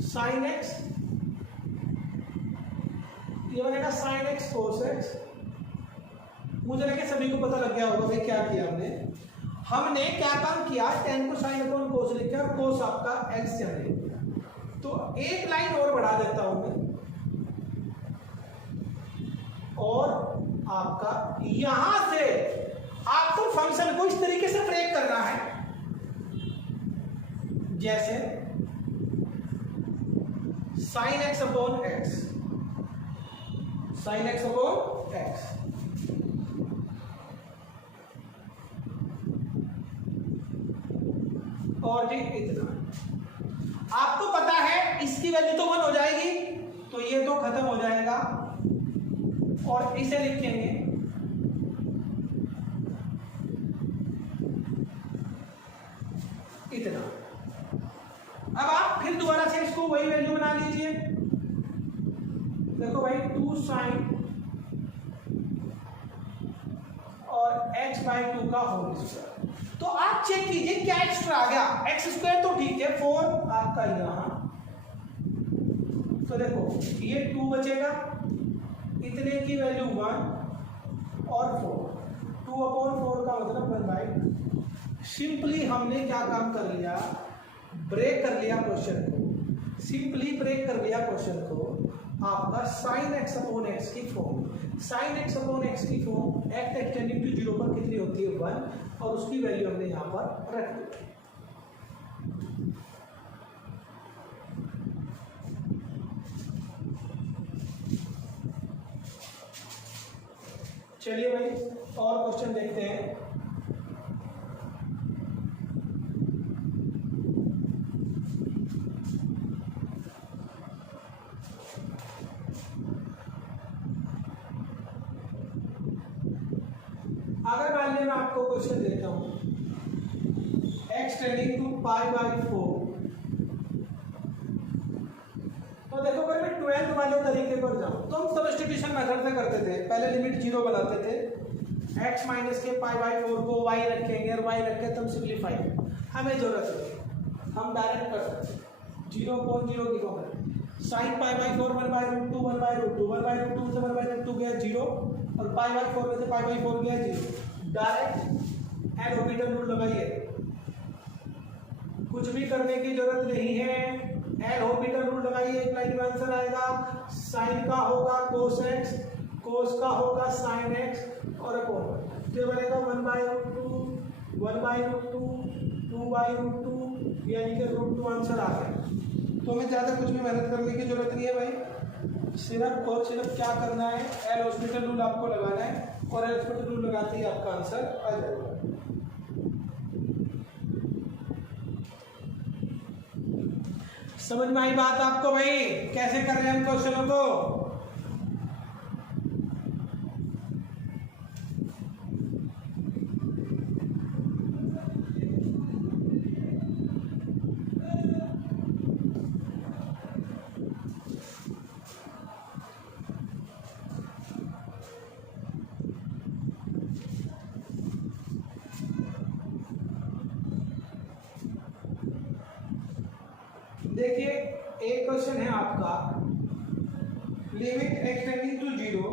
साइन एक्स, ये बनेगा साइन एक्स कोस एक्स। मुझे लगे सभी को पता लग गया होगा भाई क्या किया हमने क्या काम किया, 10 को साइन अपॉन कोस लिखा और कोस आपका एक्स से हमने लिखा। तो एक लाइन और बढ़ा देता हूं मैं, और आपका यहां से आपको फंक्शन को इस तरीके से ब्रेक करना है जैसे sign x upon x, sign x upon x, और ये इतना। आपको पता है इसकी वैल्यू तो 1 हो जाएगी, तो ये तो खत्म हो जाएगा और इसे लिखेंगे इतना। अब आप फिर दोबारा से इसको वही वैल्यू बना लीजिए। देखो भाई 2 साइन और x/2 का होल स्क्वायर। तो आप चेक कीजिए क्या एक्स्ट्रा आ गया, एक्स स्क्वायर तो ठीक है, 4 आपका यहां, तो देखो ये 2 बचेगा, इतने की वैल्यू 1 और 4, 2/4 का मतलब 1/2। सिंपली हमने क्या काम कर लिया, ब्रेक कर लिया क्वेश्चन को, सिंपली ब्रेक कर लिया क्वेश्चन को आपका sin x अपॉन एक्स की form. sin x upon x की फॉर्म एक्ट एक्सटेंडिंग टू 0 पर कितनी होती है 1, और उसकी वैल्यू हमने यहाँ पर रख दी। चलिए भाई और क्वेश्चन देखते हैं। अगर मान लिया मैं आपको क्वेश्चन देता हूं x टेंडिंग टू π/4, तो देखो अगर मैं 12th वाले तरीके पर जाऊं तो हम सब्स्टिट्यूशन मेथड से करते थे। पहले लिमिट 0 बनाते थे, x माइनस के π/4 को y रखेंगे और y रख के तब सिंप्लीफाई, हमें जरूरत है हम डायरेक्ट कर सकते हैं 0.0 की कॉमन sin π/4 1/√2 1/√2 1/√2 से 1/√2 गया 0 और π/4 में से π/4 गया 0। डायरेक्ट एल ऑर्बिटल रूल लगाइए, कुछ भी करने की जरूरत नहीं है, एल ऑर्बिटल रूल लगाइए, एक लाइन में आंसर आएगा। साइन का होगा cos x, cos का होगा sin x और अपॉन तो बनेगा 1/√2 1/√2 2/√2 यानी कि √2 आंसर आ गया। तो हमें ज़्यादा कुछ भी मेहनत करने की जरूरत नहीं है भाई, सिर्फ और सिर्फ क्या करना है, एल हॉस्पिटल रूल आपको लगाना है और एल हॉस्पिटल रूल लगाते ही आपका आंसर आ जाएगा। समझ में आई बात आपको भाई, कैसे कर रहे हैं हम क्वेश्चनों को? देखिए एक क्वेश्चन है आपका, limit x tending to 0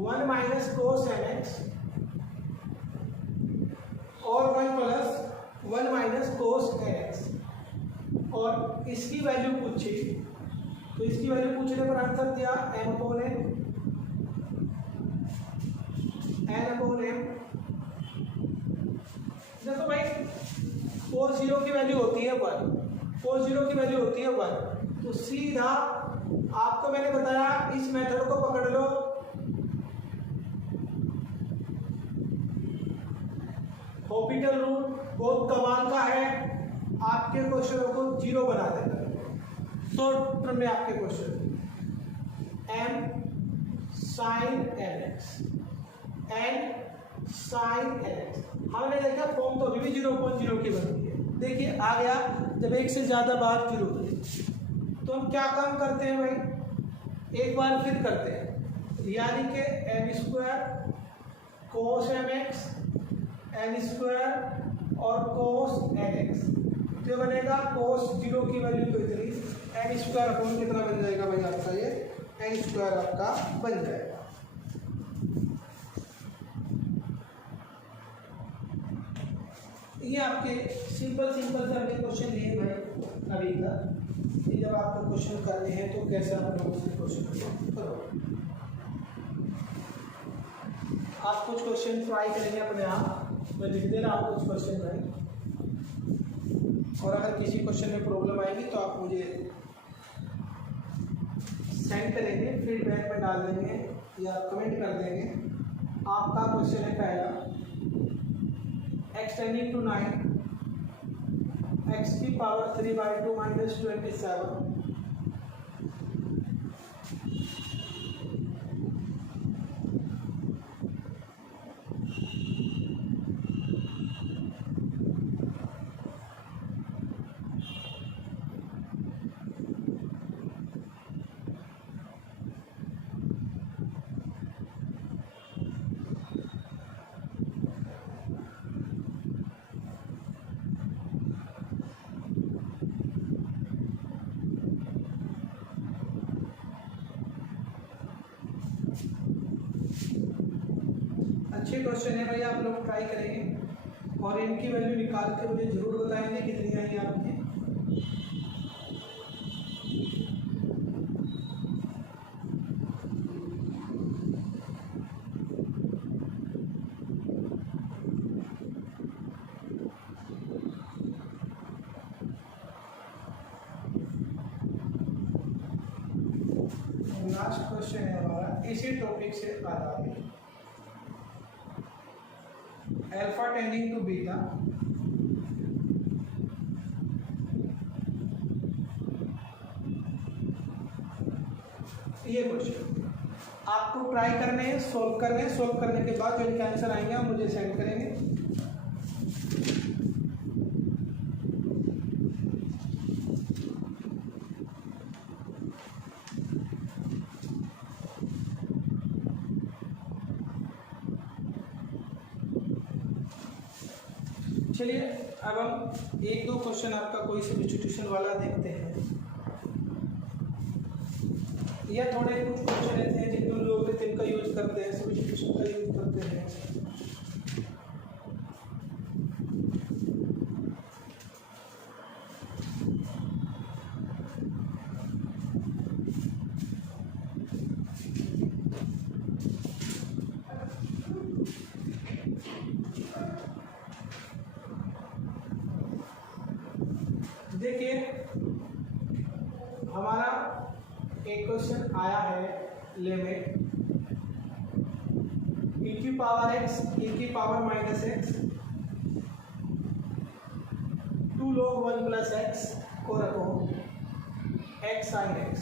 1 minus cos nx और 1 प्लस 1 माइनस cos nx, और इसकी वैल्यू पूछी, तो इसकी वैल्यू पूछने पर आंसर दिया m अपॉन n। देखो भाई 4 की वैल्यू होती है 1, 4 की वैल्यू होती है 1, तो सीधा आपको मैंने बताया इस मेथड को पकड़ लो, हॉस्पिटल रूल बहुत कमाल का है, आपके क्वेश्चनों को 0 बना देता है। शॉर्ट टर्म में आपके question m sin nx n sin nx, हमने देखा फॉर्म तो अभी भी 0.0 की बनती है। देखिए आ गया, जब एक से ज्यादा बार 0 होती है तो हम क्या काम करते हैं भाई, एक बार फिर करते हैं, यानी कि n² cos mx n² और cos nx, तो बनेगा cos 0 की वैल्यू तो इतनी, n² अपॉन कितना बन जाएगा भाई आपका, ये n² आपका बन जाएगा। ये आपके सिंपल से हमने क्वेश्चन लिए भाई अभी तक। जब आपको क्वेश्चन करने हैं तो कैसे आप लोगों से क्वेश्चन करो, आप कुछ क्वेश्चन ट्राई करेंगे अपने आप, मैं लिख दे रहा हूँ कुछ क्वेश्चन भाई, और अगर किसी क्वेश्चन में प्रॉब्लम आएगी तो आप मुझे सेंड करेंगे, फीडबैक में डाल देंगे या कमेंट कर देंगे। आपका क्वेश्चन है पहला, x टेंडिंग टू 9 x की पावर 3/2 माइनस 27, अच्छे क्वेश्चन है भाई, आप लोग ट्राई करेंगे और इनकी वैल्यू निकाल के मुझे जरूर बताएंगे कितनी आई आपकी। लास्ट क्वेश्चन है हमारा इसी टॉपिक से आधारित, अल्फा टेंडिंग टू बीटा, ये क्वेश्चन आपको ट्राई करने हैं, सोल्व करने हैं। सोल्व करने के बाद जो इनके आंसर आएंगे आप मुझे सेंड करेंगे। चलिए अब हम एक दो क्वेश्चन आपका कोई सब्स्टिट्यूशन वाला देखते हैं, या थोड़े कुछ क्वेश्चन ऐसे हैं जिन लोग जिनका यूज करते हैं, सब्स्टिट्यूशन का यूज करते हैं। देखिए हमारा एक क्वेश्चन आया है, लिमिट e की पावर x e की power minus x 2 log 1 plus x और अपॉन x sin x।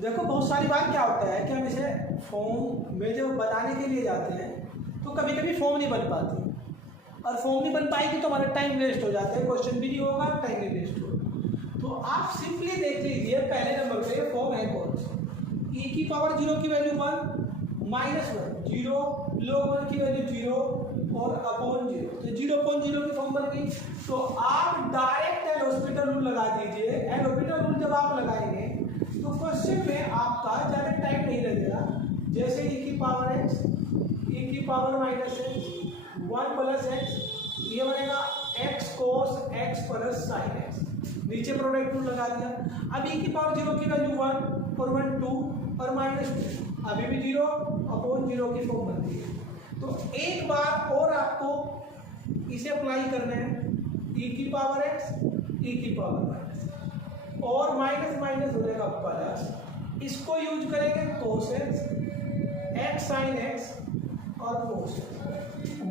देखो बहुत सारी बार क्या होता है कि हम इसे फॉर्म में जब बताने के लिए जाते हैं तो कभी कभी फॉर्म नहीं बन पाती, और फॉर्म नहीं बन पाएगी तो हमारा टाइम वेस्ट हो जाता है, क्वेश्चन भी नहीं होगा, टाइम भी वेस्ट होगा। तो आप सिंपली देख लीजिए पहले नंबर पे फॉर्म है कौन सा, e की पावर 0 की वैल्यू 1 माइनस 1 0 log 1 की वैल्यू 0 और अपॉन 0, तो 0.0 की फॉर्म बन गई। तो आप डायरेक्ट एल हॉस्पिटल रूल लगा दीजिए। एल हॉस्पिटल रूल जब आप लगाएंगे तो क्वेश्चन में आपका ज़्यादा टाइम नहीं लगेगा। जैसे e की पावर x e की power minus x 1 plus x, ये बनेगा x cos x plus sin x, नीचे प्रोडक्ट रूल लगा दिया। अब e की पावर 0 की वैल्यू 1 और 1 2 और माइनस 2, अभी भी 0 अपॉन 0 की फॉर्म बनती है। तो एक बार और आपको इसे अप्लाई करना है, e की पावर x e की पावर माइनस और माइनस माइनस हो जाएगा प्लस, इसको यूज करेंगे cos x sin x और cos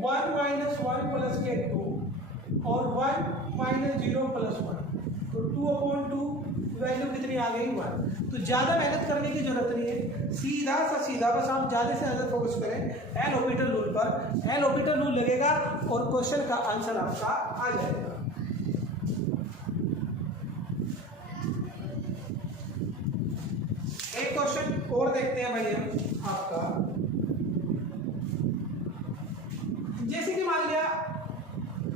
1 माइनस 1 प्लस के 2 और 1 माइनस 0 प्लस 1, तो 2/2 वैल्यू कितनी आ गई 1। तो ज़्यादा मेहनत करने की जरूरत नहीं है, सीधा सा सीधा बस आप ज़्यादा से ज़्यादा फोकस करें एल हॉस्पिटल रूल पर। एल हॉस्पिटल रूल लगेगा और क्वेश्चन का आंसर आपका आ जाएगा। एक क्वेश्चन और देखते हैं भाई हम आपका, जैसे कि मान लिया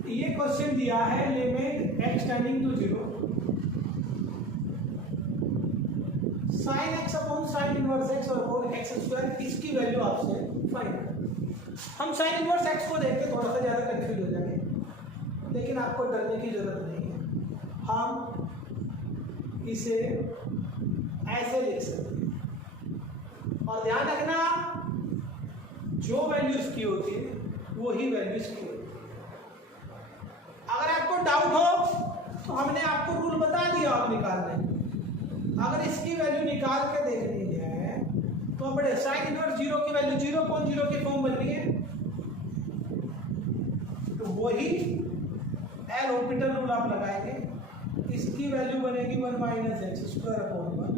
ये क्वेश्चन दिया है limit x tending to 0 sin x upon sin inverse x और अपॉन x स्क्वायर, इसकी वैल्यू आपसे फाइंड करनी। हम sin इनवर्स x को देख के थोड़ा सा ज़्यादा कंफ्यूज हो जाएंगे, लेकिन आपको डरने की जरूरत नहीं है। हम इसे ऐसे लिख सकते हैं, और ध्यान रखना जो वैल्यू इसकी होती है वही वैल्यू इसकी होती है। अगर आपको डाउट हो तो हमने आपको रूल बता दिया आप निकालने, अगर इसकी वैल्यू निकाल के देखनी है तो अपने साइन इनवर्स 0 की वैल्यू 0.0 की फॉर्म बननी है, तो वही एल हॉस्पिटल रूल आप लगाएंगे, इसकी वैल्यू बनेगी 1 माइनस एक्स स्क्वायर अपॉन 1,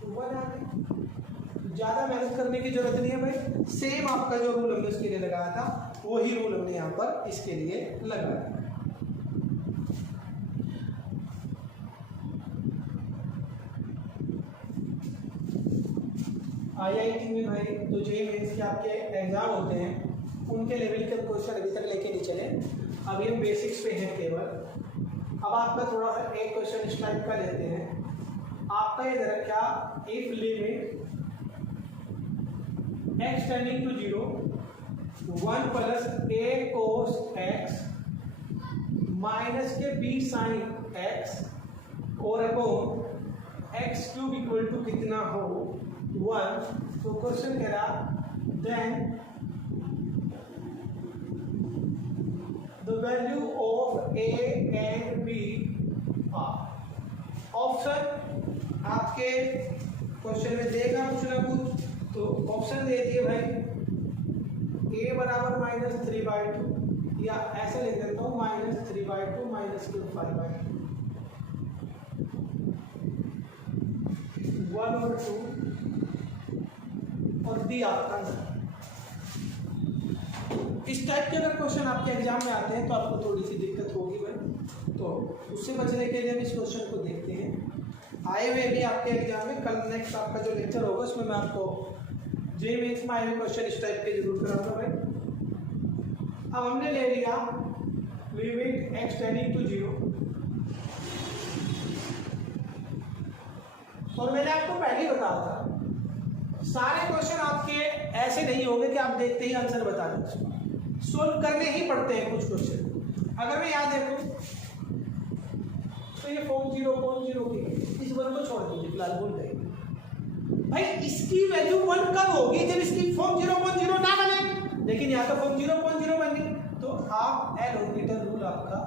तो 1 आ गई। ज़्यादा मेहनत करने की जरूरत नहीं है भाई, सेम आपका जो रूल हमने इसके लिए लगाया था वही रूल हमने यहाँ पर इसके लिए लगाया। IIT में भाई तो जेईई मेंस के आपके एग्जाम होते हैं, उनके लेवल के क्वेश्चन अभी तक लेके नहीं चले, अभी हम बेसिक्स पे हैं केवल। अब आपका थोड़ा सा एक क्वेश्चन इस टाइप का लेते हैं, आपका ये दे रखा if limit x tending to 0 1 plus a cos x minus के b sin x और upon x cube equal to कितना हो 1। तो क्वेश्चन कह रहा then the value of a and b are. Option आपके क्वेश्चन में देगा कुछ ना कुछ, तो ऑप्शन दे दिए भाई ए बराबर -3/2 या ऐसा लिख देता हूँ -3/2 -5/2 1 और 2 और डी आपका आंसर। इस टाइप के अगर क्वेश्चन आपके एग्जाम में आते हैं तो आपको थोड़ी सी दिक्कत होगी भाई, तो उससे बचने के लिए हम इस क्वेश्चन को देखते हैं। आए हुए भी आपके एग्जाम में कल नेक्स्ट आपका जो लेक्चर होगा उसमें मैं आपको जे मेंस में आए हुए क्वेश्चन इस टाइप के जरूर कराऊंगा भाई। अब हमने ले लिया लिमिट x टेंडिंग टू 0 और मैंने आपको पहले ही बताया था सारे क्वेश्चन आपके ऐसे नहीं होंगे कि आप देखते ही आंसर बता दें, सोल्व करने ही पड़ते हैं कुछ क्वेश्चन। अगर मैं याद देखूं तो ये फॉर्म 0.0 की इस वन को छोड़ दीजिए फिलहाल, भूल गए भाई। इसकी वैल्यू 1 कब होगी जब इसकी फॉर्म 0.0 ना बने, लेकिन यहाँ तो फॉर्म 0.0 बन गई, तो आप एल ऑर्बिटल रूल आपका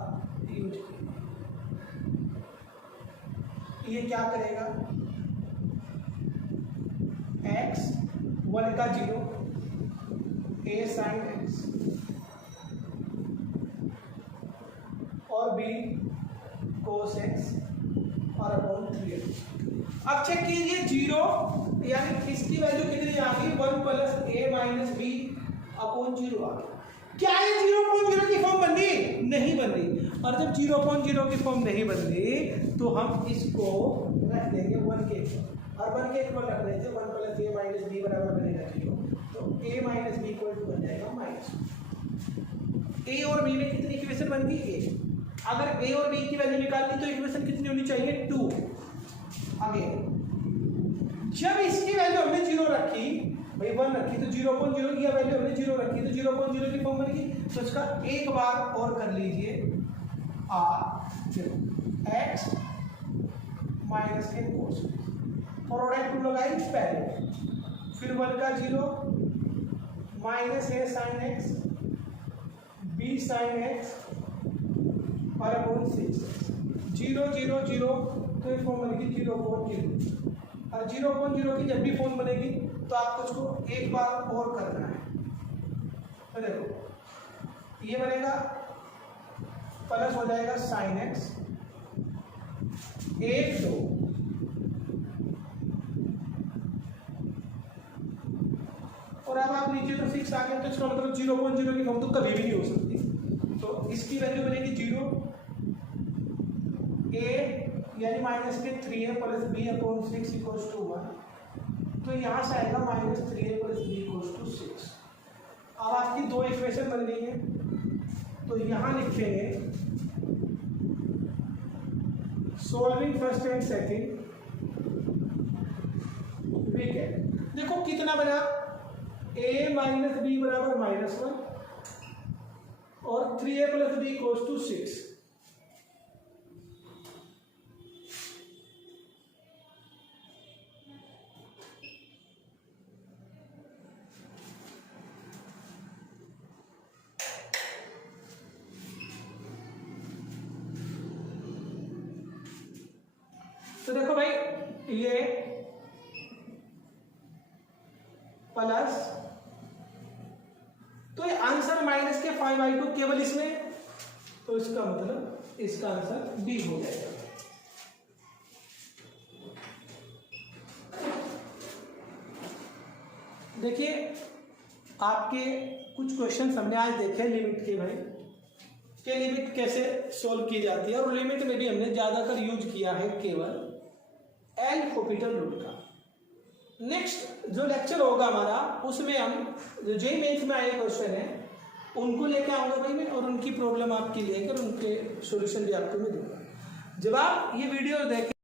यूज करिए। ये क्या करेगा x 1 का 0 a sin x और b cos x और अपॉन 3x। अब चेक कीजिए 0 यानी इसकी वैल्यू कितनी आ गई 1 plus a minus b upon 0 आ गई। क्या ये 0.0 की फॉर्म बन रही? नहीं बन रही। और जब 0.0 की फॉर्म नहीं बन रही तो हम इसको रख देंगे 1 के और 1 के इक्वल रख देंगे 1 प्लस a माइनस b बराबर बनेगा 0, तो a minus b equal to बन जाएगा माइनस। a और b में कितनी इक्वेशन बन गई? a। अगर a और b की वैल्यू निकालनी तो इक्वेशन कितनी होनी चाहिए 2। आगे जब इसकी वैल्यू हमने 0 रखी भाई 1 रखी तो 0.0 की वैल्यू हमने 0 रखी तो 0.0 की फॉर्म बनेगी। तो इसका एक बार और कर लीजिए x माइनस के कोस प्रोडक्ट टू लगाई पहले, फिर 1 का 0 minus a sin x b sin x और अपॉन 6 0 0 0 तो ये फॉर्म बनेगी 0.0 और 0.0 की जब भी फॉर्म बनेगी तो आपको उसको एक बार और करना है। तो देखो ये बनेगा प्लस हो जाएगा sin x 1 2 और अब आप नीचे तो 6 आ गया तो इसका मतलब 0.0 की फॉर्म तो कभी भी नहीं हो सकती। तो इसकी वैल्यू बनेगी 0 a यानी माइनस के 3a plus b upon 6 equals to 1, तो यहाँ से आएगा minus 3a plus b equals to 6। अब आपकी दो इक्वेशन बन गई है, तो यहाँ लिखेंगे solving first and second we get, देखो कितना बना a माइनस b बराबर -1 और 3a plus b equals to 6। तो देखो भाई ये प्लस, तो ये आंसर माइनस के 5/2 केवल इसमें, तो इसका मतलब इसका आंसर डी हो जाएगा। देखिए आपके कुछ क्वेश्चन हमने आज देखे लिमिट के भाई कि लिमिट कैसे सोल्व की जाती है, और लिमिट में भी हमने ज्यादातर यूज किया है केवल एल हॉस्पिटल रूल का। नेक्स्ट जो लेक्चर होगा हमारा उसमें हम जो जे मेंस में आए क्वेश्चन है उनको लेकर आऊंगा भाई मैं, और उनकी प्रॉब्लम आपकी लेकर उनके सॉल्यूशन भी आपको मैं दूंगा। जब आप ये वीडियो देखें